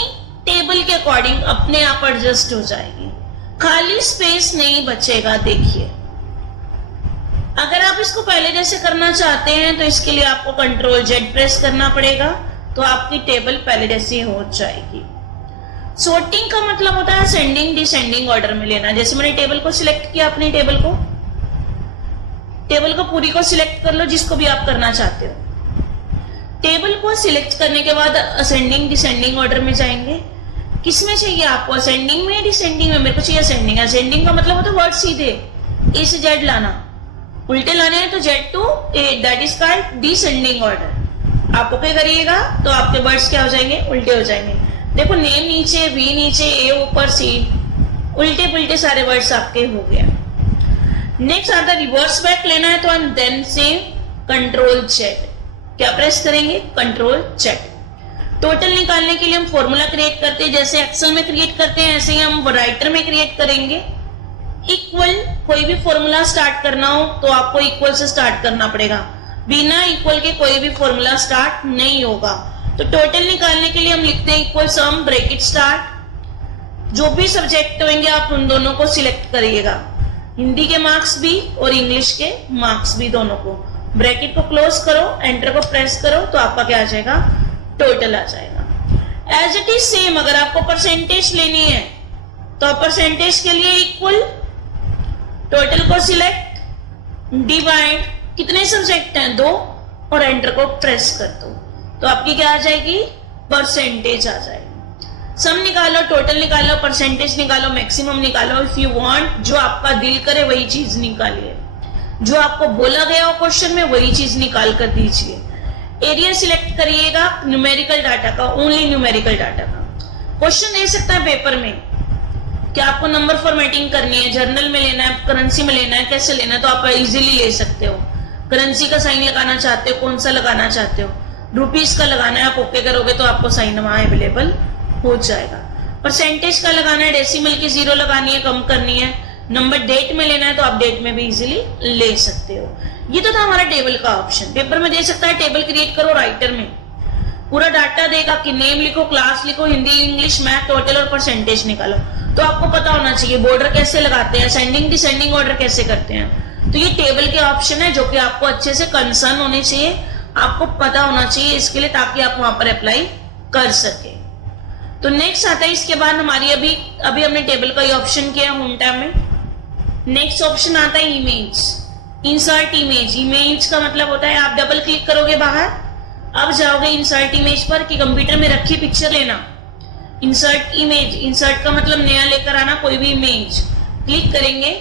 टेबल के अकॉर्डिंग अपने आप एडजस्ट हो जाएगी, खाली स्पेस नहीं बचेगा। देखिए अगर आप इसको पहले जैसे करना चाहते हैं तो इसके लिए आपको कंट्रोल जेड प्रेस करना पड़ेगा, तो आपकी टेबल पहले जैसी हो जाएगी। सॉर्टिंग का मतलब होता है असेंडिंग डिसेंडिंग ऑर्डर में लेना। जैसे मैंने टेबल को सिलेक्ट किया, अपनी टेबल को पूरी को सिलेक्ट कर लो, जिसको भी आप करना चाहते हो। टेबल को सिलेक्ट करने के बाद असेंडिंग डिसेंडिंग ऑर्डर में जाएंगे। किसमें चाहिए आपको, असेंडिंग में या डिसेंडिंग में? मेरे को चाहिए असेंडिंग। असेंडिंग का मतलब होता है वर्ड सीधे ए से जेड लाना, उल्टे लाने हैं तो Z to A, that is called descending order. आप ओके करिएगा तो आपके वर्ड्स क्या हो जाएंगे, उल्टे हो जाएंगे। देखो नेम नीचे, वी नीचे, ए ऊपर, सी, उल्टे पुल्टे सारे वर्ड्स आपके हो गया। नेक्स्ट आता है रिवर्स बैक लेना है तो देन से कंट्रोल जेड, क्या प्रेस करेंगे, कंट्रोल जेड। टोटल निकालने के लिए हम फॉर्मूला क्रिएट करते हैं, जैसे एक्सेल में क्रिएट करते हैं ऐसे ही हम राइटर में क्रिएट करेंगे। इक्वल, कोई भी फॉर्मूला स्टार्ट करना हो तो आपको इक्वल से स्टार्ट करना पड़ेगा, बिना इक्वल के कोई भी फॉर्मूला स्टार्ट नहीं होगा। तो टोटल निकालने के लिए हम लिखते हैं इक्वल सम ब्रैकेट स्टार्ट। जो भी सब्जेक्ट होंगे आप उन दोनों को सिलेक्ट करिएगा, हिंदी के मार्क्स भी और इंग्लिश के मार्क्स भी, दोनों को। ब्रैकेट को क्लोज करो, एंटर को प्रेस करो तो आपका क्या आ जाएगा, टोटल आ जाएगा। एज इट इज सेम, अगर आपको परसेंटेज लेनी है तो परसेंटेज के लिए इक्वल, टोटल को सिलेक्ट, डिवाइड, कितने सब्जेक्ट हैं, 2, और एंटर को प्रेस कर दो तो आपकी क्या आ जाएगी, परसेंटेज आ जाएगी। सम निकालो, टोटल निकालो, परसेंटेज निकालो, मैक्सिमम निकालो, इफ यू वांट, जो आपका दिल करे वही चीज निकालिए। जो आपको बोला गया हो क्वेश्चन में वही चीज निकाल कर दीजिए। एरिया सिलेक्ट करिएगा न्यूमेरिकल डाटा का, ओनली न्यूमेरिकल डाटा का। क्वेश्चन दे सकता है पेपर में कि आपको नंबर फॉर्मेटिंग करनी है, जर्नल में लेना है, करेंसी में लेना है, कैसे लेना है, तो आप इजीली ले सकते हो। करेंसी का साइन लगाना चाहते हो, कौन सा लगाना चाहते हो, रुपीस का लगाना है, आप ओके करोगे तो आपको साइन वहां अवेलेबल हो जाएगा। परसेंटेज का लगाना है, डेसिमल की 0 लगानी है, कम करनी है, नंबर डेट में लेना है तो आप डेट में भी इजीली ले सकते हो। ये तो था हमारा टेबल का ऑप्शन। पेपर में दे सकता है टेबल क्रिएट करो, राइटर में पूरा डाटा देगा कि नेम लिखो, क्लास लिखो, हिंदी, इंग्लिश, मैथ, टोटल और परसेंटेज निकालो। तो आपको पता होना चाहिए बॉर्डर कैसे लगाते हैं, सेंडिंग डिसेंडिंग ऑर्डर कैसे करते हैं। तो ये टेबल के ऑप्शन है जो कि आपको अच्छे से कंसर्न होने चाहिए, आपको पता होना चाहिए इसके लिए, ताकि आप वहां पर अप्लाई कर सके। तो नेक्स्ट आता है, इसके बाद हमारी अभी हमने टेबल का ही ऑप्शन किया होम टैब में। नेक्स्ट ऑप्शन आता है इमेज, इंसर्ट इमेज। इमेज का मतलब होता है आप डबल क्लिक करोगे बाहर, अब जाओगे इंसर्ट इमेज पर कि कंप्यूटर में रखी पिक्चर लेना। इंसर्ट इमेज, इंसर्ट का मतलब नया लेकर आना, कोई भी इमेज क्लिक करेंगे,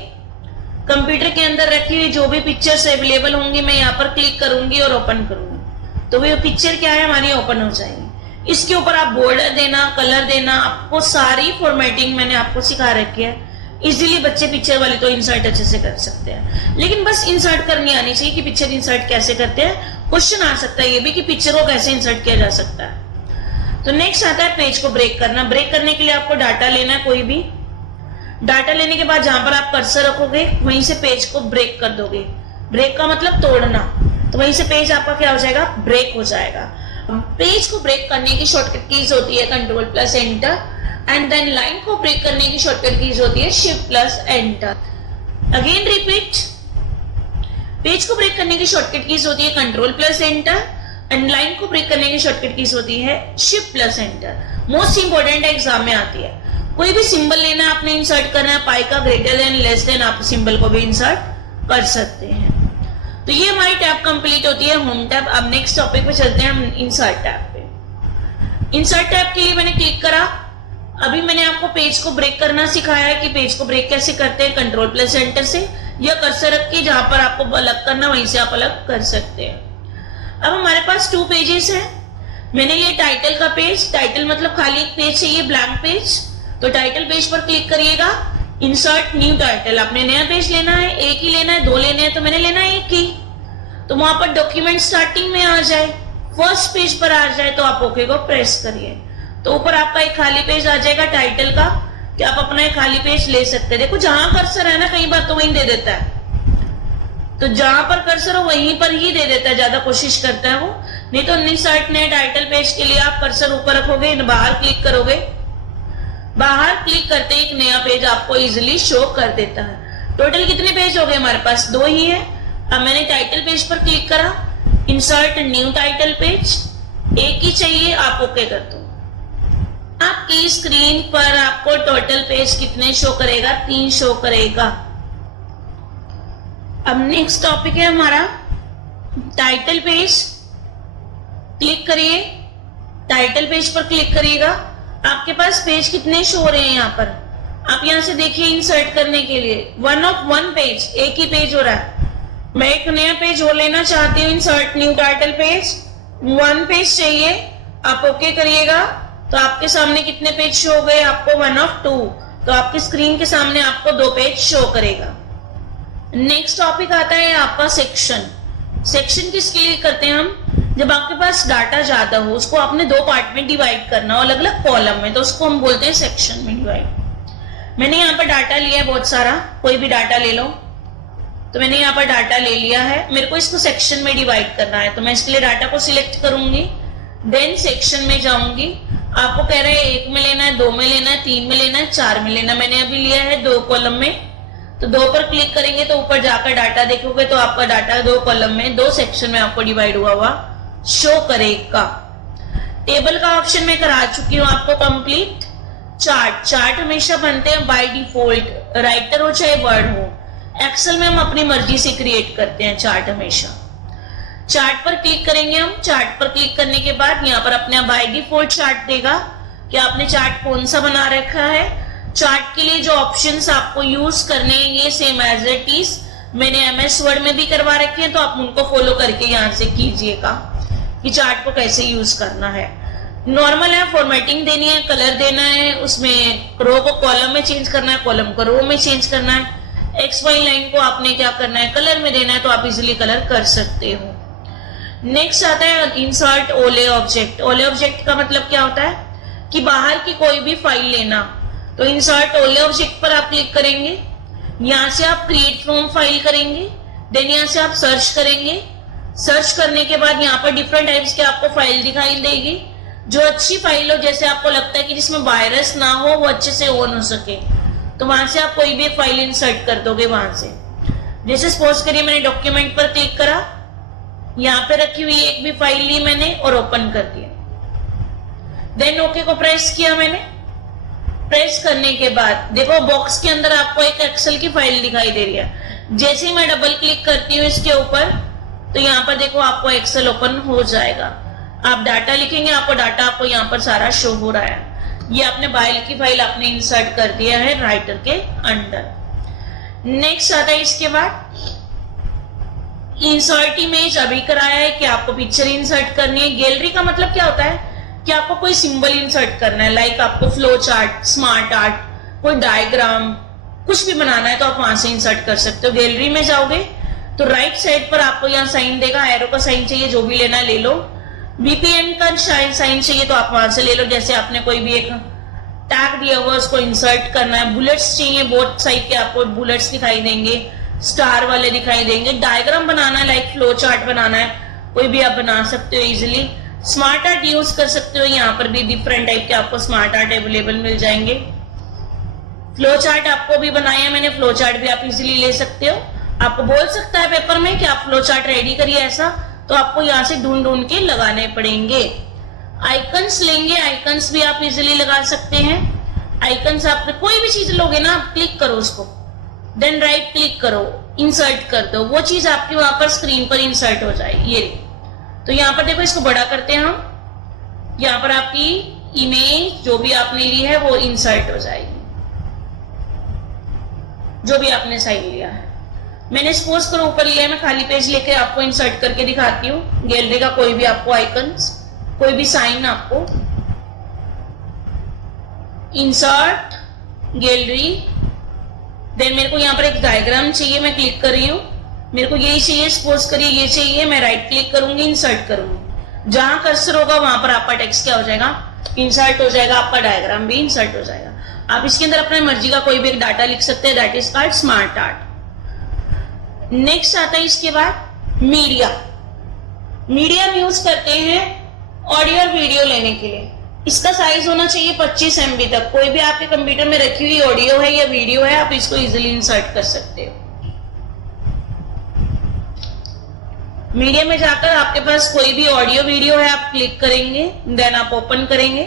कंप्यूटर के अंदर रखी हुई जो भी पिक्चर्स अवेलेबल होंगी मैं यहाँ पर क्लिक करूंगी और ओपन करूंगी, तो वो पिक्चर क्या है हमारी ओपन हो जाएगी। इसके ऊपर आप बॉर्डर देना, कलर देना, आपको सारी फॉर्मेटिंग मैंने आपको सिखा रखी है। इजीली बच्चे पिक्चर वाले तो इंसर्ट अच्छे से कर सकते हैं, लेकिन बस इंसर्ट करनी आनी चाहिए कि पिक्चर इंसर्ट कैसे करते हैं। क्वेश्चन आ सकता है ये भी कि पिक्चर को कैसे इंसर्ट किया जा सकता है। तो नेक्स्ट आता है पेज को ब्रेक करना। ब्रेक करने के लिए आपको डाटा लेना है, कोई भी डाटा लेने के बाद जहां पर आप कर्सर रखोगे वहीं से पेज को ब्रेक कर दोगे। ब्रेक का मतलब तोड़ना, तो वहीं से पेज आपका क्या हो जाएगा, ब्रेक हो जाएगा। पेज को ब्रेक करने की शॉर्टकट कीज होती है Ctrl+Enter, एंड देन लाइन को ब्रेक करने की शॉर्टकट कीज होती है Shift+Enter। अगेन रिपीट, पेज को ब्रेक करने की शॉर्टकट कीज होती है Ctrl+Enter, एंड लाइन को ब्रेक करने की शॉर्टकट कीज होती है Shift+Enter। मोस्ट इंपोर्टेंट एग्जाम में आती है। कोई भी सिंबल लेना है, आपने इंसर्ट करना है, पाई का ग्रेटर देन लेस देन, आप सिंबल को भी इंसर्ट कर सकते हैं। तो ये हमारी टैब कंप्लीट होती है होम टैब। अब नेक्स्ट टॉपिक पे चलते हैं हम इंसर्ट टैब पे। इंसर्ट टैब के लिए मैंने क्लिक करा, अभी मैंने आपको पेज को ब्रेक करना सिखाया है कि पेज को ब्रेक कैसे करते हैं, Ctrl+Enter से, या कर्सर रख के जहां पर आपको अलग करना वहीं से आप अलग कर सकते हैं। अब हमारे पास 2 पेजेस है। मैंने लिया टाइटल का पेज, टाइटल मतलब खाली एक पेज चाहिए, ब्लैंक पेज, तो टाइटल पेज पर क्लिक करिएगा, इंसर्ट न्यू टाइटल। आपने नया पेज लेना है, एक ही लेना है, 2 लेने हैं, तो मैंने लेना है एक ही, तो वहां पर डॉक्यूमेंट स्टार्टिंग में आ जाए, फर्स्ट पेज पर आ जाए, तो आप ओके को प्रेस करिए, तो ऊपर आपका एक खाली पेज आ जाएगा टाइटल का, कि आप अपना एक खाली पेज ले सकते हैं। देखो जहां कर्सर है ना, कई बार तो वहीं दे देता है, तो जहां पर कर्सर हो वहीं पर ही दे देता है, ज्यादा कोशिश करता है वो। नहीं तो इंसर्ट नए टाइटल पेज के लिए आप कर्सर ऊपर रखोगे, बाहर क्लिक करोगे, बाहर क्लिक करते एक नया पेज आपको इजिली शो कर देता है। टोटल कितने पेज हो गए हमारे पास, 2 ही है। अब मैंने टाइटल पेज पर क्लिक करा, इंसर्ट न्यू टाइटल पेज, एक ही चाहिए, आप ओके कर दो। आपकी स्क्रीन पर आपको टोटल पेज कितने शो करेगा, 3 शो करेगा। अब नेक्स्ट टॉपिक है हमारा टाइटल पेज। क्लिक करिए, टाइटल पेज पर क्लिक करिएगा, आपके पास पेज कितने शो हो रहे हैं यहाँ पर, आप यहाँ से देखिए। इंसर्ट करने के लिए 1 of 1 पेज, एक ही पेज हो रहा है। मैं एक नया पेज और लेना चाहती हूँ, insert new title page, 1 page चाहिए, आप ओके करिएगा, तो आपके सामने कितने पेज शो हो गए, आपको 1 of 2, तो आपकी स्क्रीन के सामने आपको 2 पेज शो करेगा। नेक्स्ट टॉपिक आता है आपका सेक्शन। सेक्शन किसके लिए करते हैं हम, जब आपके पास डाटा ज्यादा हो, उसको आपने 2 पार्ट में डिवाइड करना हो, अलग अलग कॉलम में, तो उसको हम बोलते हैं सेक्शन में डिवाइड। मैंने यहाँ पर डाटा लिया है बहुत सारा, कोई भी डाटा ले लो, तो मैंने यहाँ पर डाटा ले लिया है, मेरे को इसको सेक्शन में डिवाइड करना है, तो मैं इसके लिए डाटा को सिलेक्ट करूंगी, देन सेक्शन में जाऊंगी। आपको कह रहे हैं 1 में लेना है, 2 में लेना है, 3 में लेना है, 4 में लेना है। मैंने अभी लिया है 2 कॉलम में, तो 2 पर क्लिक करेंगे तो ऊपर जाकर डाटा देखोगे तो आपका डाटा 2 कॉलम में, 2 सेक्शन में आपको डिवाइड हुआ शो करेगा। टेबल का ऑप्शन मैं करा चुकी हूँ आपको कंप्लीट। चार्ट हमेशा बनते हैं बाय डिफॉल्ट, राइटर हो चाहे वर्ड हो। एक्सेल में हम अपनी मर्जी से क्रिएट करते हैं चार्ट हमेशा। चार्ट पर क्लिक करेंगे हम, चार्ट पर क्लिक करने के बाद यहाँ पर अपने बाय डिफॉल्ट चार्ट देगा कि आपने चार्ट कौन सा बना रखा है। चार्ट के लिए जो ऑप्शंस आपको यूज करने हैं ये सेम एज इट इज मैंने MS वर्ड में भी करवा रखे हैं, तो आप उनको फॉलो करके यहाँ से कीजिएगा कि चार्ट को कैसे यूज करना है। नॉर्मल है, फॉर्मेटिंग देनी है, कलर देना है, उसमें रो को कॉलम में चेंज करना है, कॉलम को रो में चेंज करना है, XY लाइन को आपने क्या करना है, कलर में देना है, तो आप इजिली कलर कर सकते हो। नेक्स्ट आता है इंसर्ट ओले ऑब्जेक्ट। ओले ऑब्जेक्ट का मतलब क्या होता है कि बाहर की कोई भी फाइल लेना, तो इंसर्ट ओले ऑब्जेक्ट पर आप क्लिक करेंगे, यहाँ से आप क्रिएट फ्रॉम फाइल करेंगे, देन यहाँ से आप सर्च करेंगे। सर्च करने के बाद यहाँ पर डिफरेंट टाइप्स के आपको फाइल दिखाई देगी। जो अच्छी फाइल हो, जैसे आपको लगता है कि जिसमें वायरस ना हो, वो अच्छे से ऑन हो सके, तो वहां से आप कोई भी एक फाइल इंसर्ट कर दोगे वहां से। जैसे सपोज करिए मैंने डॉक्यूमेंट पर क्लिक करा, यहाँ पे रखी हुई एक भी फाइल ली मैंने और ओपन कर दिया, देन ओके को प्रेस किया मैंने। प्रेस करने के बाद देखो बॉक्स के अंदर आपको एक एक्सेल की फाइल दिखाई दे रही है। जैसे ही मैं डबल क्लिक करती हूँ इसके ऊपर, तो यहाँ पर देखो आपको एक्सेल ओपन हो जाएगा। आप डाटा लिखेंगे, आपको डाटा आपको यहाँ पर सारा शो हो रहा है। ये आपने बाइल की फाइल आपने इंसर्ट कर दिया है राइटर के अंडर। नेक्स्ट आता है इसके बाद इंसर्ट इमेज। अभी कराया है कि आपको पिक्चर इंसर्ट करनी है। गैलरी का मतलब क्या होता है कि आपको कोई सिंबल इंसर्ट करना है, लाइक आपको फ्लो चार्ट, स्मार्ट आर्ट, कोई डायग्राम, कुछ भी बनाना है तो आप वहां से इंसर्ट कर सकते हो। गैलरी में जाओगे तो राइट साइड पर आपको यहाँ साइन देगा, एरो का साइन चाहिए, जो भी लेना ले लो। VPN का साइन चाहिए तो आप वहां से ले लो। जैसे आपने कोई भी एक टैग दिया हुआ उसको इंसर्ट करना है। बुलेट्स चाहिए, बोथ साइड के आपको बुलेट्स दिखाई देंगे, स्टार वाले दिखाई देंगे। डायग्राम बनाना है, लाइक फ्लो चार्ट बनाना है, कोई भी आप बना सकते हो इजिली। स्मार्ट आर्ट यूज कर सकते हो, यहाँ पर भी डिफरेंट टाइप के आपको स्मार्ट आर्ट अवेलेबल मिल जाएंगे। फ्लो चार्ट आपको भी बनाया मैंने, फ्लो चार्ट भी आप इजिली ले सकते हो। आपको बोल सकता है पेपर में कि आप फ्लो चार्ट रेडी करिए ऐसा, तो आपको यहाँ से ढूंढ ढूंढ के लगाने पड़ेंगे। आइकन्स लेंगे, आइकन्स भी आप इजिली लगा सकते हैं। आइकन्स आप कोई भी चीज लोगे ना, आप क्लिक करो उसको, देन राइट क्लिक करो, इंसर्ट कर दो, वो चीज आपकी वहां पर स्क्रीन पर इंसर्ट हो जाएगी। ये तो यहाँ पर देखो, इसको बड़ा करते हैं हम, यहाँ पर आपकी इमेज जो भी आपने ली है वो इंसर्ट हो जाएगी, जो भी आपने साइज लिया है। मैंने सपोज करो ऊपर लिया है, मैं खाली पेज लेके आपको इंसर्ट करके दिखाती हूँ। गैलरी का कोई भी आपको आइकन्स, कोई भी साइन आपको इंसर्ट गैलरी, देन मेरे को यहाँ पर एक डायग्राम चाहिए, मैं क्लिक कर रही हूँ, मेरे को यही चाहिए, सपोज करिए ये चाहिए, मैं राइट क्लिक करूंगी, इंसर्ट करूंगी। जहां कर्सर होगा वहां पर आपका टेक्स्ट क्या हो जाएगा, इंसर्ट हो जाएगा, आपका डायग्राम भी इंसर्ट हो जाएगा। आप इसके अंदर अपने मर्जी का कोई भी एक डाटा लिख सकते हैं, that is called smart art. Next आता है इसके बाद मीडिया। मीडिया हम यूज करते हैं ऑडियो और वीडियो लेने के लिए। इसका साइज होना चाहिए 25 MB तक। कोई भी आपके कंप्यूटर में रखी हुई ऑडियो है या वीडियो है, आप इसको इजिली इंसर्ट कर सकते हो। मीडिया में जाकर आपके पास कोई भी ऑडियो वीडियो है, आप क्लिक करेंगे, देन आप ओपन करेंगे,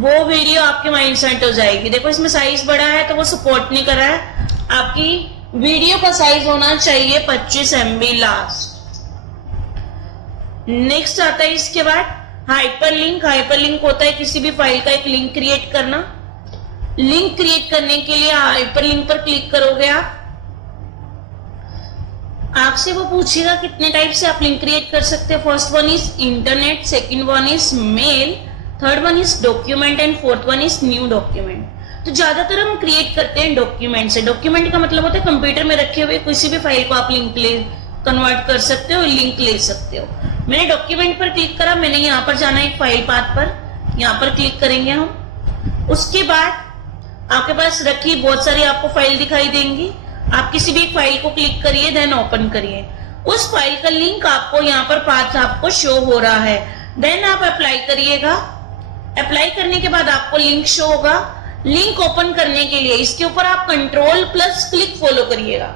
वो वीडियो आपके वहां इंसर्ट हो जाएगी। देखो इसमें साइज बड़ा है तो वो सपोर्ट नहीं कर रहा है। आपकी वीडियो का साइज होना चाहिए 25 MB लास्ट। नेक्स्ट आता है इसके बाद हाइपरलिंक। हाइपरलिंक होता है किसी भी फाइल का एक लिंक क्रिएट करना। लिंक क्रिएट करने के लिए हाइपरलिंक पर क्लिक करोगे आप, आपसे वो पूछेगा कितने टाइप से आप लिंक क्रिएट कर सकते हैं। First one is internet, second one is male, third one is document and fourth one is new document. तो ज्यादातर हम क्रिएट करते हैं डॉक्यूमेंट से। डॉक्यूमेंट का मतलब होता है कंप्यूटर में रखे हुए किसी भी फाइल को आप लिंक ले कन्वर्ट कर सकते हो, लिंक ले सकते हो। मैंने डॉक्यूमेंट पर क्लिक करा, मैंने यहाँ पर जाना है फाइल पाथ पर, यहाँ पर क्लिक करेंगे हम। उसके बाद आपके पास रखी बहुत सारी आपको फाइल दिखाई देंगी। आप किसी भी एक फाइल को क्लिक करिए, देन ओपन करिए। उस फाइल का लिंक आपको यहाँ पर पाथ आपको शो हो रहा है, देन आप अप्लाई करिएगा। अप्लाई करने के बाद आपको लिंक शो होगा। लिंक ओपन करने के लिए इसके ऊपर आप कंट्रोल प्लस क्लिक फॉलो करिएगा।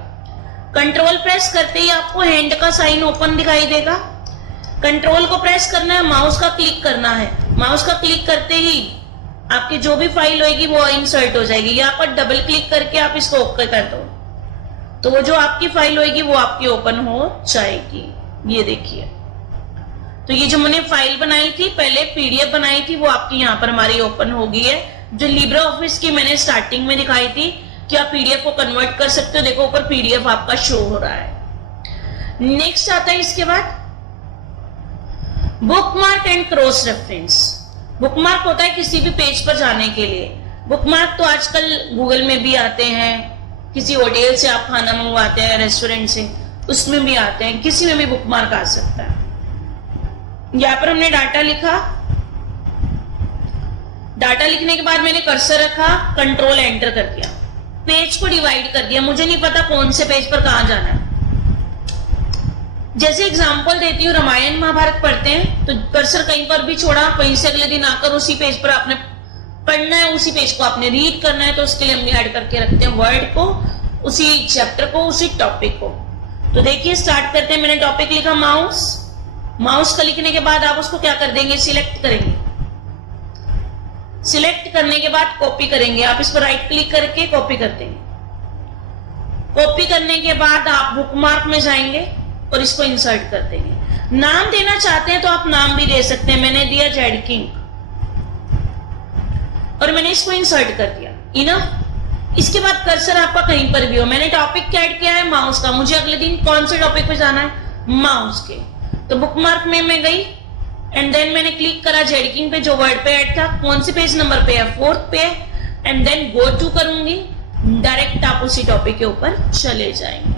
कंट्रोल प्रेस करते ही आपको हैंड का साइन ओपन दिखाई देगा। कंट्रोल को प्रेस करना है, माउस का क्लिक करना है। माउस का क्लिक करते ही आपकी जो भी फाइल होगी वो इंसर्ट हो जाएगी। यहाँ पर डबल क्लिक करके आप इसको ओके कर दो, तो वो जो आपकी फाइल होगी वो आपकी ओपन हो जाएगी। ये देखिए, तो ये जो मैंने फाइल बनाई थी पहले, PDF बनाई थी, वो आपकी यहाँ पर हमारी ओपन हो गई है। जो लिब्रे ऑफिस की मैंने स्टार्टिंग में दिखाई थी क्या पीडीएफ को कन्वर्ट कर सकते हो, देखो ऊपर पीडीएफ आपका शो हो रहा है। नेक्स्ट आता है इसके बाद bookmark and cross reference. Bookmark होता है किसी भी पेज पर जाने के लिए। बुकमार्क तो आजकल गूगल में भी आते हैं, किसी होटल से आप खाना मंगवाते हैं, रेस्टोरेंट से, उसमें भी आते हैं, किसी में भी बुकमार्क आ सकता है। यहां पर हमने डाटा लिखा, डाटा लिखने के बाद मैंने कर्सर रखा, कंट्रोल एंटर कर दिया, पेज को डिवाइड कर दिया। मुझे नहीं पता कौन से पेज पर कहां जाना है। जैसे एग्जांपल देती हूँ, रामायण महाभारत पढ़ते हैं तो कर्सर कहीं पर भी छोड़ा, वहीं से अगले दिन आकर उसी पेज पर आपने पढ़ना है, उसी पेज को आपने रीड करना है, तो उसके लिए हम ऐड करके रखते हैं वर्ड को, उसी चैप्टर को, उसी टॉपिक को। तो देखिए स्टार्ट करते हैं। मैंने टॉपिक लिखा माउस। माउस का लिखने के बाद आप उसको क्या कर देंगे, सिलेक्ट करेंगे। सिलेक्ट करने के बाद कॉपी करेंगे, आप इस पर राइट क्लिक करके कॉपी कर देंगे। कॉपी करने के बाद आप बुकमार्क में जाएंगे और इसको इंसर्ट कर देंगे। नाम देना चाहते हैं तो आप नाम भी दे सकते हैं। मैंने दिया जेड किंग और मैंने इसको इंसर्ट कर दिया। इनफ। इसके बाद कर्सर आपका कहीं पर भी हो। मैंने टॉपिक क्या ऐड किया है, माउस का। मुझे अगले दिन कौन से टॉपिक पे जाना है, माउस के। तो बुकमार्क में मैं गई एंड देन मैंने क्लिक करा जेड किंग पे, जो वर्ड पे ऐड था। कौन से पेज नंबर पे है, 4th पे है। एंड देन गो टू करूंगी, डायरेक्ट आप उसी टॉपिक के ऊपर चले जाएंगे।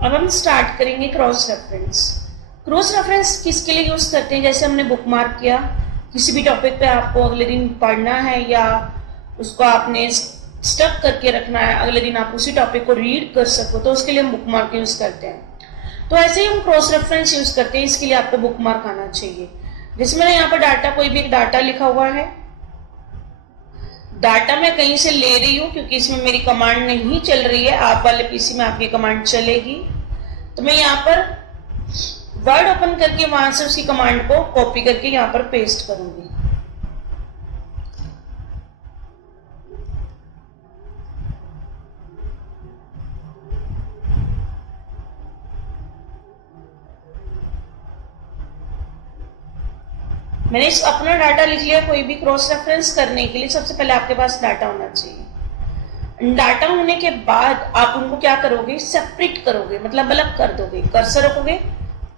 अब हम स्टार्ट करेंगे क्रॉस रेफरेंस। क्रॉस रेफरेंस किसके लिए यूज करते हैं, जैसे हमने बुकमार्क किया, किसी भी टॉपिक पे आपको अगले दिन पढ़ना है या उसको आपने स्टक करके रखना है, अगले दिन आप उसी टॉपिक को रीड कर सको, तो उसके लिए हम बुकमार्क यूज करते हैं। तो ऐसे ही हम क्रॉस रेफरेंस यूज करते हैं, इसके लिए आपको बुकमार्क आना चाहिए। जैसे मैंने यहाँ पर डाटा, कोई भी एक डाटा लिखा हुआ है, डाटा मैं कहीं से ले रही हूं क्योंकि इसमें मेरी कमांड नहीं चल रही है, आप वाले पीसी में आपकी कमांड चलेगी। तो मैं यहाँ पर वर्ड ओपन करके वहां से उसकी कमांड को कॉपी करके यहाँ पर पेस्ट करूंगी। मैंने अपना डाटा लिख लिया। कोई भी क्रॉस रेफरेंस करने के लिए सबसे पहले आपके पास डाटा होना चाहिए। डाटा होने के बाद आप उनको क्या करोगे, सेपरेट करोगे, मतलब अलग कर दोगे। कर्सर रखोगे,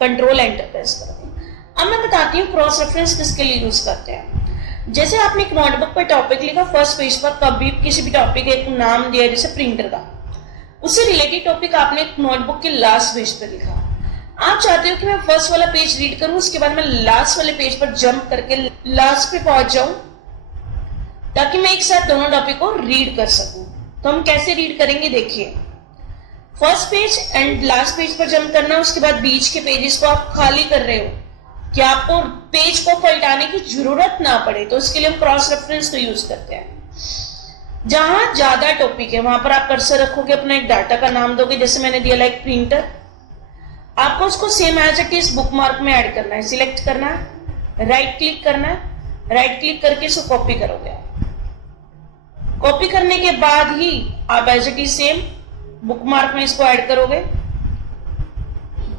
कंट्रोल एंटर प्रेस करोगे। अब मैं बताती हूँ क्रॉस रेफरेंस किसके लिए यूज करते हैं। जैसे आपने एक नोटबुक पर टॉपिक लिखा, फर्स्ट पेज पर कभी किसी भी टॉपिक एक नाम दिया, जैसे प्रिंटर का, उससे रिलेटेड टॉपिक आपने एक नोटबुक के लास्ट पेज पर लिखा। आप चाहते हो कि मैं फर्स्ट वाला पेज रीड करूं, उसके बाद मैं लास्ट वाले पेज पर जंप करके लास्ट पे पहुंच जाऊं, ताकि मैं एक साथ दोनों टॉपिक को रीड कर सकूं। तो हम कैसे रीड करेंगे, देखिए। First page and last page पर जंप करना, उसके बाद बीच के पेजेस को आप खाली कर रहे हो कि आपको पेज को पलटाने की जरूरत ना पड़े, तो उसके लिए हम क्रॉस रेफरेंस को यूज करते हैं। जहां ज्यादा टॉपिक है वहां पर आप कर्सर रखोगे, अपना एक डाटा का नाम दोगे, जैसे मैंने दिया लाइक प्रिंटर। आपको उसको same as it is bookmark में ऐड करना है। सिलेक्ट करना है, राइट क्लिक करना है, राइट क्लिक करके इसको कॉपी करोगे। कॉपी करने के बाद ही आप as it is same bookmark में इसको ऐड करोगे।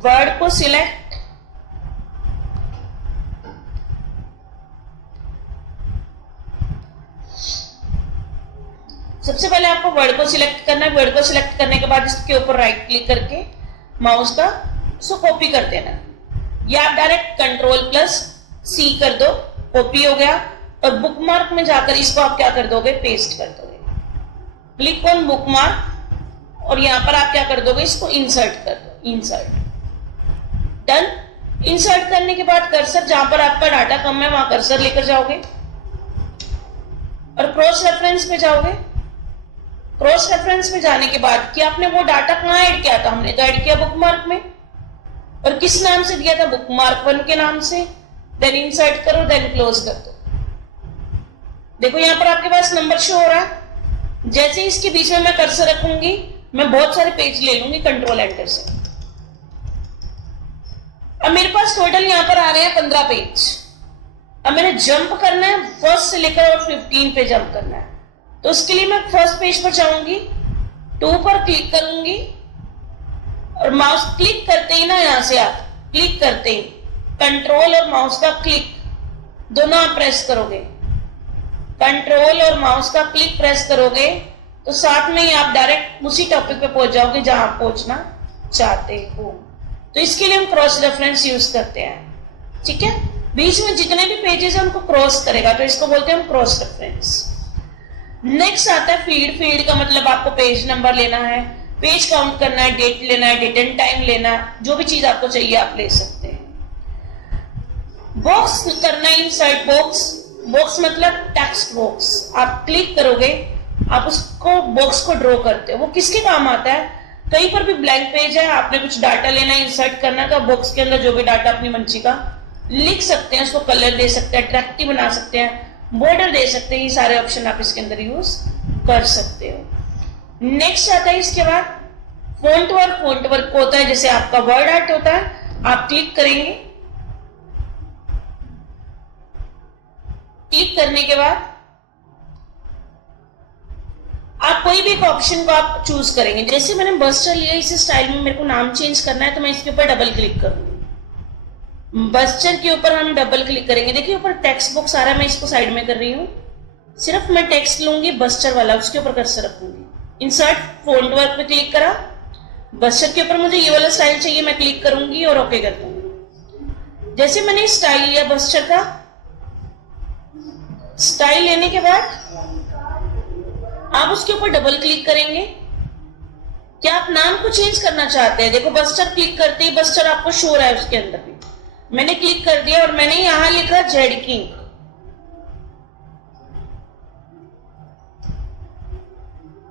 वर्ड को सिलेक्ट, सबसे पहले आपको वर्ड को सिलेक्ट करना है। वर्ड को सिलेक्ट करने के बाद इसके ऊपर राइट क्लिक करके माउस का इसको कॉपी कर देना, या आप डायरेक्ट कंट्रोल+C कर दो, कॉपी हो गया। और बुकमार्क में जाकर इसको आप क्या कर दोगे, पेस्ट कर दोगे। क्लिक ऑन बुकमार्क और यहां पर आप क्या कर दोगे, इसको इंसर्ट कर दो, इंसर्ट, डन। इंसर्ट करने के बाद कर्सर जहां पर आपका डाटा कम है वहां कर्सर लेकर जाओगे और क्रॉस रेफरेंस में जाओगे। क्रॉस रेफरेंस में जाने के बाद कि आपने वो डाटा कहां ऐड किया था, हमने तो ऐड किया बुकमार्क में, और किस नाम से दिया था, बुकमार्क 1 के नाम से। देन इंसर्ट करो, देन क्लोज कर दो। देखो यहां पर आपके पास नंबर शो हो रहा है। जैसे इसके बीच में मैं कर्सर रखूंगी, मैं बहुत सारे पेज ले लूंगी कंट्रोल एंटर से। अब मेरे पास टोटल यहां पर आ रहे हैं 15 पेज। अब मैंने जंप करना है, फर्स्ट से लेकर और 15 पे जंप करना है। तो उसके लिए मैं फर्स्ट पेज पर जाऊंगी, 2 पर क्लिक करूंगी और माउस क्लिक करते ही ना, यहां से आप क्लिक करते ही कंट्रोल और माउस का क्लिक दोनों आप प्रेस करोगे। कंट्रोल और माउस का क्लिक प्रेस करोगे तो साथ में ही आप डायरेक्ट उसी टॉपिक पे पहुंच जाओगे जहां आप पहुंचना चाहते हो। तो इसके लिए हम क्रॉस रेफरेंस यूज करते हैं। ठीक है, बीच में जितने भी पेजेस हैं उनको क्रॉस करेगा, तो इसको बोलते हैं हम क्रॉस रेफरेंस। नेक्स्ट आता है फील्ड। फील्ड का मतलब आपको पेज नंबर लेना है, पेज काउंट करना है, डेट लेना है, डेट एंड टाइम लेना, जो भी चीज आपको चाहिए आप ले सकते हैं। बॉक्स करना है, इनसाइड बॉक्स। बॉक्स मतलब टेक्स्ट बॉक्स। आप क्लिक करोगे, आप उसको बॉक्स को ड्रॉ करते हो। वो किसके काम आता है? कहीं पर भी ब्लैंक पेज है, आपने कुछ डाटा लेना है, इंसर्ट करना है, तो बॉक्स के अंदर जो भी डाटा अपनी मर्जी का लिख सकते हैं, उसको कलर दे सकते हैं, अट्रैक्टिव बना सकते हैं, बॉर्डर दे सकते हैं। ये सारे ऑप्शन आप इसके अंदर यूज कर सकते हो। नेक्स्ट आता है इसके बाद फॉन्ट वर्क। फॉन्ट वर्क होता है जैसे आपका वर्ड आर्ट होता है, आप क्लिक करेंगे, क्लिक करने के बाद आप कोई भी एक ऑप्शन को आप चूज करेंगे। जैसे मैंने बस्टर लिया, इस स्टाइल में मेरे को नाम चेंज करना है, तो मैं इसके ऊपर डबल क्लिक करूंगी। बस्टर के ऊपर हम डबल क्लिक करेंगे, देखिए ऊपर टेक्स्ट बॉक्स आ रहा है, मैं इसको साइड में कर रही हूँ। सिर्फ मैं टेक्स्ट लूंगी बस्टर वाला, उसके ऊपर कर्सर रखूंगी। इंसर्ट फॉन्ट वर्क पे क्लिक करा, बस्टर के ऊपर मुझे ये वाला स्टाइल चाहिए, मैं क्लिक करूंगी और ओके कर दूंगी। जैसे मैंने स्टाइल लिया बस्टर का, स्टाइल लेने के बाद आप उसके ऊपर डबल क्लिक करेंगे। क्या आप नाम को चेंज करना चाहते हैं? देखो बस्टर क्लिक करते ही बस्टर आपको शो रहा है उसके अंदर भी। मैंने क्लिक कर दिया और मैंने यहां लिखा जेड किंग।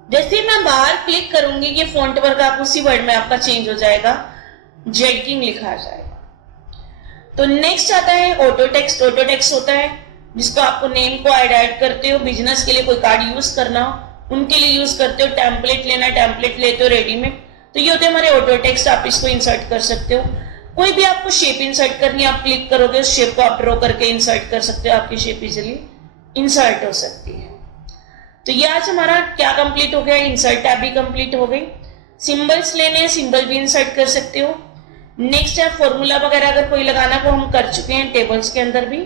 जैसे मैं बाहर क्लिक करूंगी, ये फॉन्ट वर्क आप उसी वर्ड में आपका चेंज हो जाएगा, जेड किंग लिखा जाएगा। तो नेक्स्ट आता है ऑटो टेक्स्ट। ऑटो टेक्स्ट होता है जिसको आपको नेम को ऐड करते हो, बिजनेस के लिए कोई कार्ड यूज करना हो उनके लिए यूज करते हो, टेम्पलेट लेना, टेम्पलेट लेते हो रेडीमेड, तो ये होते हैं हमारे ऑटो टेक्स्ट। आप इसको इंसर्ट कर सकते हो। कोई भी आपको शेप इंसर्ट करनी है, आप क्लिक करोगे, उस शेप को आप ड्रॉ करके इंसर्ट कर सकते हो, आपकी शेप इजिली इंसर्ट हो सकती है। तो ये आज हमारा क्या कंप्लीट हो गया, इंसर्ट टैब भी कंप्लीट हो गई। सिंबल्स लेने हैं, सिंबल भी इंसर्ट कर सकते हो। नेक्स्ट है फॉर्मूला वगैरह अगर कोई लगाना वो हम कर चुके हैं, टेबल्स के अंदर भी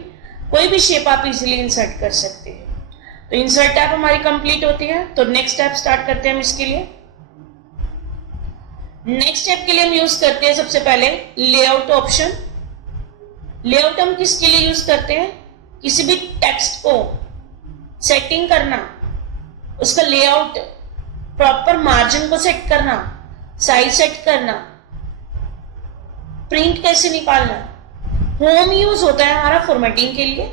कोई भी शेप आप इजीली इंसर्ट कर सकते हैं। तो इंसर्ट टैब हमारी कंप्लीट होती है। तो नेक्स्ट टैब स्टार्ट करते हैं हम इसके लिए। नेक्स्ट टैब के लिए हम यूज करते हैं सबसे पहले लेआउट ऑप्शन। लेआउट हम किसके लिए यूज करते हैं? किसी भी टेक्स्ट को सेटिंग करना, उसका लेआउट, प्रॉपर मार्जिन को सेट करना, साइज सेट करना, प्रिंट कैसे निकालना। होम यूज होता है हमारा फॉर्मेटिंग के लिए।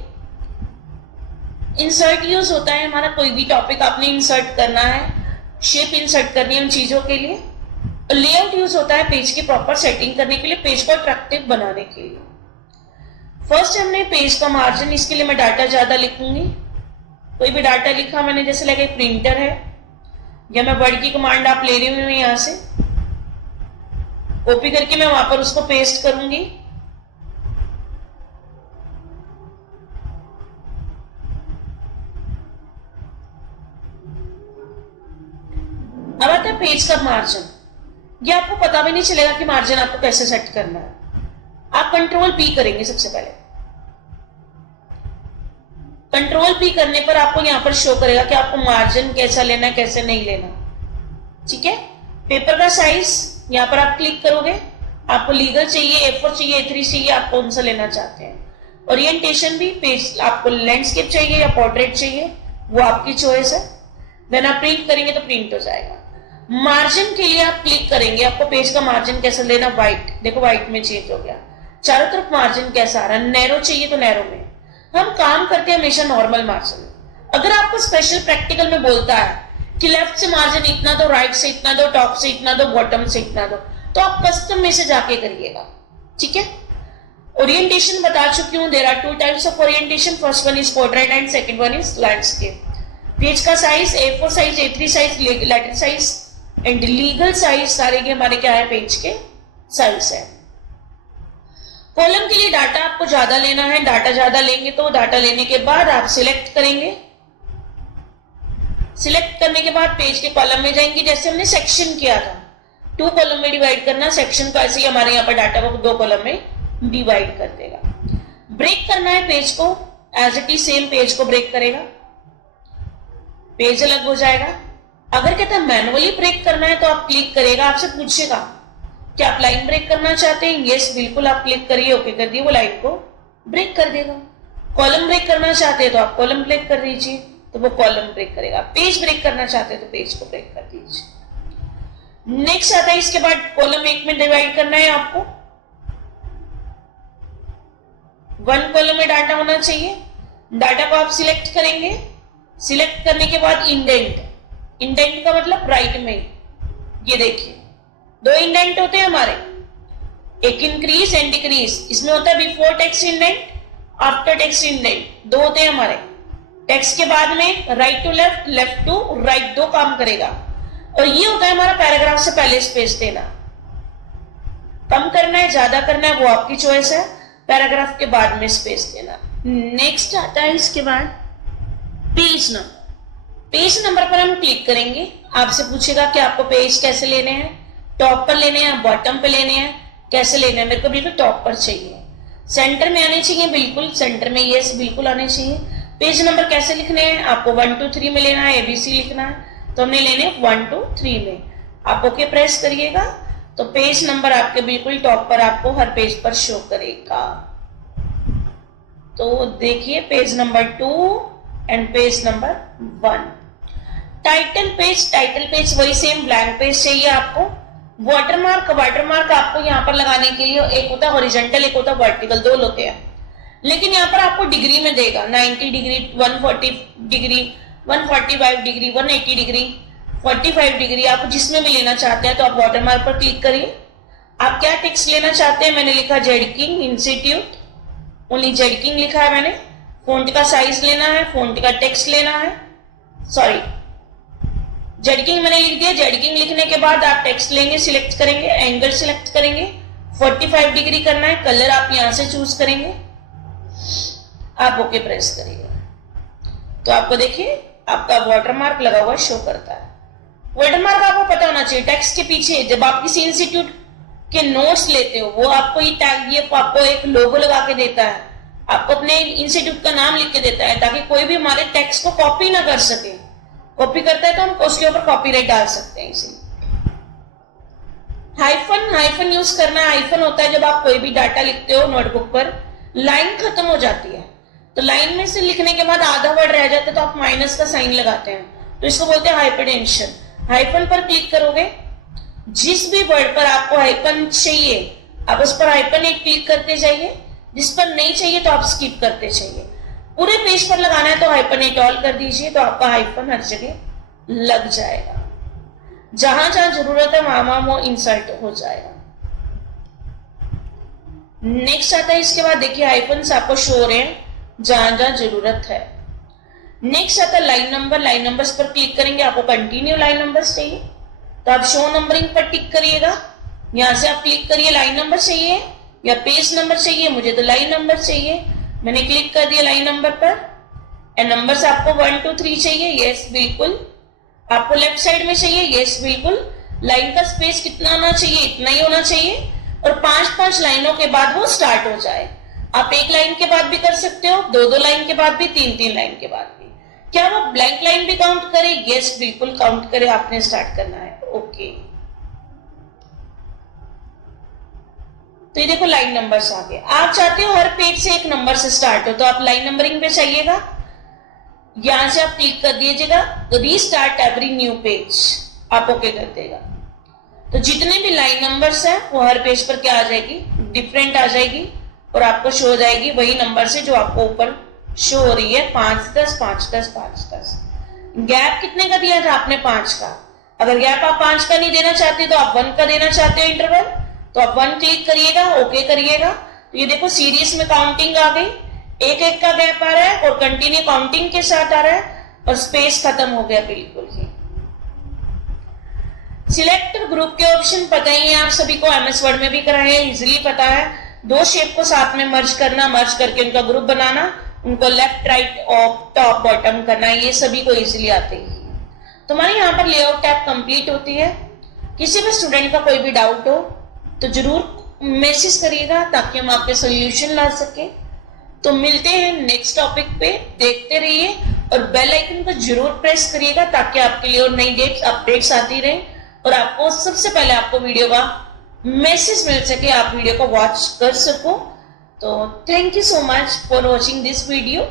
इंसर्ट यूज होता है हमारा कोई भी टॉपिक आपने इंसर्ट करना है, शेप इंसर्ट करनी है उन चीजों के लिए। लेआउट यूज होता है पेज की प्रॉपर सेटिंग करने के लिए, पेज को अट्रैक्टिव बनाने के लिए। फर्स्ट हमने पेज का मार्जिन, इसके लिए मैं डाटा ज्यादा लिखूंगी। कोई भी डाटा लिखा मैंने, जैसे लगे प्रिंटर है या मैं वर्ड की कमांड आप ले रही हूं, यहां से कॉपी करके मैं वहां पर उसको पेस्ट करूंगी। अब आता है पेज का मार्जिन। ये आपको पता भी नहीं चलेगा कि मार्जिन आपको कैसे सेट करना है। आप कंट्रोल पी करेंगे सबसे पहले। कंट्रोल पी करने पर आपको यहां पर शो करेगा कि आपको मार्जिन कैसा लेना है, कैसे नहीं लेना। ठीक है, पेपर का साइज यहां पर आप क्लिक करोगे, आपको लीगल चाहिए, A4 चाहिए, A3 चाहिए, आप कौन सा लेना चाहते हैं। ओरिएंटेशन भी, पेज आपको लैंडस्केप चाहिए या पोर्ट्रेट चाहिए, वो आपकी चॉइस है। देन आप प्रिंट करेंगे तो प्रिंट हो जाएगा। मार्जिन के लिए आप क्लिक करेंगे, आपको पेज का मार्जिन कैसा लेना, व्हाइट, देखो व्हाइट में चेंज हो गया। चारों तरफ मार्जिन कैसा आ रहा है, नैरो चाहिए तो नैरो में। हम काम करते हैं हमेशा नॉर्मल मार्जिन। अगर आपको स्पेशल प्रैक्टिकल में बोलता है कि लेफ्ट से मार्जिन इतना दो, राइट से इतना दो, टॉप से इतना दो, बॉटम से इतना दो, तो आप कस्टम में से जाके करिएगा। ठीक है, ओरिएंटेशन बता चुकी हूं। There are two types of orientation, first one is portrait and second one is landscape. Page का size A4 size, A3 size, letter size and legal size, सारे के हमारे क्या है, पेज के साइज है। कॉलम के लिए डाटा आपको ज्यादा लेना है, डाटा ज्यादा लेंगे तो डाटा लेने के बाद आप सिलेक्ट करेंगे। सिलेक्ट करने के बाद पेज के कॉलम में जाएंगे, जैसे हमने सेक्शन किया था, 2 कॉलम में डिवाइड करना सेक्शन को, ऐसे ही हमारे यहाँ पर डाटा को 2 कॉलम में डिवाइड कर देगा। ब्रेक करना है पेज को, as it is same page को ब्रेक करेगा, पेज अलग हो जाएगा। अगर कहता है मैनुअली ब्रेक करना है तो आप क्लिक करेगा, आपसे पूछेगा कि आप लाइन ब्रेक करना चाहते हैं, यस बिल्कुल आप क्लिक करिए, ओके कर दिए, वो लाइन को ब्रेक कर देगा। कॉलम ब्रेक करना चाहते हैं तो आप कॉलम ब्रेक कर दीजिए, तो वो कॉलम ब्रेक करेगा। पेज ब्रेक करना चाहते हैं तो पेज को ब्रेक कर दीजिए। नेक्स्ट आता है इसके बाद कॉलम एक में डिवाइड करना है आपको, 1 कॉलम में डाटा होना चाहिए। डाटा को आप सिलेक्ट करेंगे, सिलेक्ट करने के बाद इंडेंट, इंडेंट का मतलब राइट में, ये देखिए 2 इंडेंट होते हैं हमारे, एक इंक्रीज एंड डिक्रीज, इसमें होता है before text indent, after text indent, 2 होते हैं हमारे। टेक्स्ट के बाद में right to left, left to right, 2 काम करेगा। और ये होता है हमारा पैराग्राफ से पहले स्पेस देना, कम करना है ज्यादा करना है वो आपकी चॉइस है, पैराग्राफ के बाद में स्पेस देना। नेक्स्ट आता है इसके बाद पेज नंबर। पेज नंबर पर हम क्लिक करेंगे, आपसे पूछेगा कि आपको पेज कैसे लेने हैं, टॉप पर लेने हैं, बॉटम पे लेने हैं, कैसे लेने हैं। मेरे को बिल्कुल टॉप पर चाहिए, सेंटर में आने चाहिए, बिल्कुल सेंटर में, यस बिल्कुल आने चाहिए। पेज नंबर कैसे लिखने हैं, आपको 1 2 3 में लेना है, ABC लिखना है, तो हमने लेने 1 2 3 में। आप ओके प्रेस करिएगा तो पेज नंबर आपके बिल्कुल टॉप पर आपको हर पेज पर शो करेगा। तो देखिए page number 2 and page number 1। Title page वही सेम ब्लैंक पेज चाहिए आपको। वाटरमार्क आपको यहाँ पर लगाने के लिए एक होता है हॉरिजॉन्टल, एक होता है वर्टिकल, 2 होते हैं, लेकिन यहाँ पर आपको डिग्री में देगा, 90 degree, 140 degree, 145 degree, 180 degree, 45 degree, आप जिसमें भी लेना चाहते हैं तो आप वाटरमार्क पर क्लिक करिए। आप क्या टेक्स्ट लेना चाहते हैं, मैंने लिखा जेडकिंग इंस्टीट्यूट, ओनली जेडकिंग लिखा है मैंने। फॉन्ट का साइज लेना है, फॉन्ट का टेक्स्ट लेना है, सॉरी जेडकिंग मैंने लिख दिया। जेडकिंग लिखने के बाद आप टेक्स्ट लेंगे, सिलेक्ट करेंगे, एंगल सिलेक्ट करेंगे, 45 डिग्री करना है, कलर आप यहां से चूज करेंगे, आप ओके प्रेस करिएगा तो आपको देखिए आपका वाटरमार्क लगा हुआ शो करता है। वाटरमार्क आपको पता होना चाहिए, टेक्स्ट के पीछे जब आप किसी इंस्टीट्यूट के नोट्स लेते हो वो आपको ये टैग, ये आपको एक लोगो लगा के देता है, आपको अपने इंस्टीट्यूट का नाम लिख के देता है ताकि कोई भी हमारे टेक्स्ट को कॉपी ना कर सके। कॉपी करता है तो हम उसके ऊपर कॉपीराइट डाल सकते हैं। इसी हाइफन यूज करना है। हाइफन होता है जब आप कोई भी डाटा लिखते हो नोटबुक पर, लाइन खत्म हो जाती है तो लाइन में से लिखने के बाद आधा वर्ड रह जाता है तो आप माइनस का साइन लगाते हैं, तो इसको बोलते हैं हाइपरटेंशन। हाइफन पर क्लिक करोगे, जिस भी वर्ड पर आपको हाइफन चाहिए आप उस पर हाइफन एक क्लिक करते जाइए, जिस पर नहीं चाहिए तो आप स्किप करते जाइए। पूरे पेज पर लगाना है तो हाइफन इट ऑल कर दीजिए, तो आपका हाइफन हर जगह लग जाएगा, जहां जहां जरूरत है वहां वो इंसर्ट हो जाएगा। नेक्स्ट आता है इसके बाद देखिए हाइफन आपको शो हो रहे हैं जहां जहां जरूरत है। नेक्स्ट आता है लाइन नंबर। लाइन नंबर्स पर क्लिक करेंगे, आपको कंटिन्यू लाइन नंबर्स चाहिए तो आप शो नंबरिंग पर टिक करिएगा, यहां से आप क्लिक करिए लाइन नंबर चाहिए या पेज नंबर चाहिए, मुझे तो लाइन नंबर चाहिए, मैंने क्लिक कर दिया लाइन नंबर पर। एंड नंबर्स आपको 1 2 3 चाहिए, यस बिल्कुल। आपको लेफ्ट साइड में चाहिए, यस बिल्कुल। लाइन का स्पेस कितना होना चाहिए, इतना ही होना चाहिए, और 5-5 लाइनों के बाद वो स्टार्ट हो जाए। आप 1 लाइन के बाद भी कर सकते हो, 2-2 लाइन के बाद भी, 3-3 लाइन के बाद भी। क्या वो ब्लैंक लाइन भी काउंट करे, यस बिल्कुल काउंट करे, आपने स्टार्ट करना है, ओके। तो ये देखो लाइन नंबर्स आ गए। आप चाहते हो हर पेज से एक नंबर से स्टार्ट हो तो आप लाइन नंबरिंग पे चाहिएगा, यहां से आप क्लिक कर दीजिएगा, तो रीस्टार्ट एवरी न्यू पेज, आप ओके कर देगा। तो जितने भी लाइन नंबर्स हैं वो हर पेज पर क्या आ जाएगी, डिफरेंट आ जाएगी, और आपको शो हो जाएगी वही नंबर से जो आपको ऊपर शो हो रही है, 5-10 5-10 5-10। गैप कितने का दिया था आपने, 5 का। अगर गैप आप 5 का नहीं देना चाहते तो आप 1 का देना चाहते हो इंटरवल, तो आप 1 क्लिक करिएगा, ओके करिएगा। तो ये देखो सीरीज में काउंटिंग आ गई, 1-1 का गैप आ रहा है और कंटिन्यू काउंटिंग के साथ आ रहा है, और स्पेस खत्म हो गया बिल्कुल ही। सिलेक्ट ग्रुप के ऑप्शन पता ही है आप सभी को, एमएस वर्ड में भी कराए हैं, इजिली पता है। 2 शेप को साथ में मर्ज करना, मर्ज करके उनका ग्रुप बनाना, उनको लेफ्ट राइट और टॉप बॉटम करना, ये सभी को इजिली आते ही। तो हमारे यहाँ पर लेआउट टैब कंप्लीट होती है। किसी भी स्टूडेंट का कोई भी डाउट हो तो जरूर मैसेज करिएगा ताकि हम आपके सोल्यूशन ला सके। तो मिलते हैं नेक्स्ट टॉपिक पे, देखते रहिए और बेल आइकन को जरूर प्रेस करिएगा ताकि आपके लिए और नई डेट्स अपडेट्स आती रहे और आपको सबसे पहले आपको वीडियो का मैसेज मिल सके, आप वीडियो को वॉच कर सको। तो thank you so much for watching this video.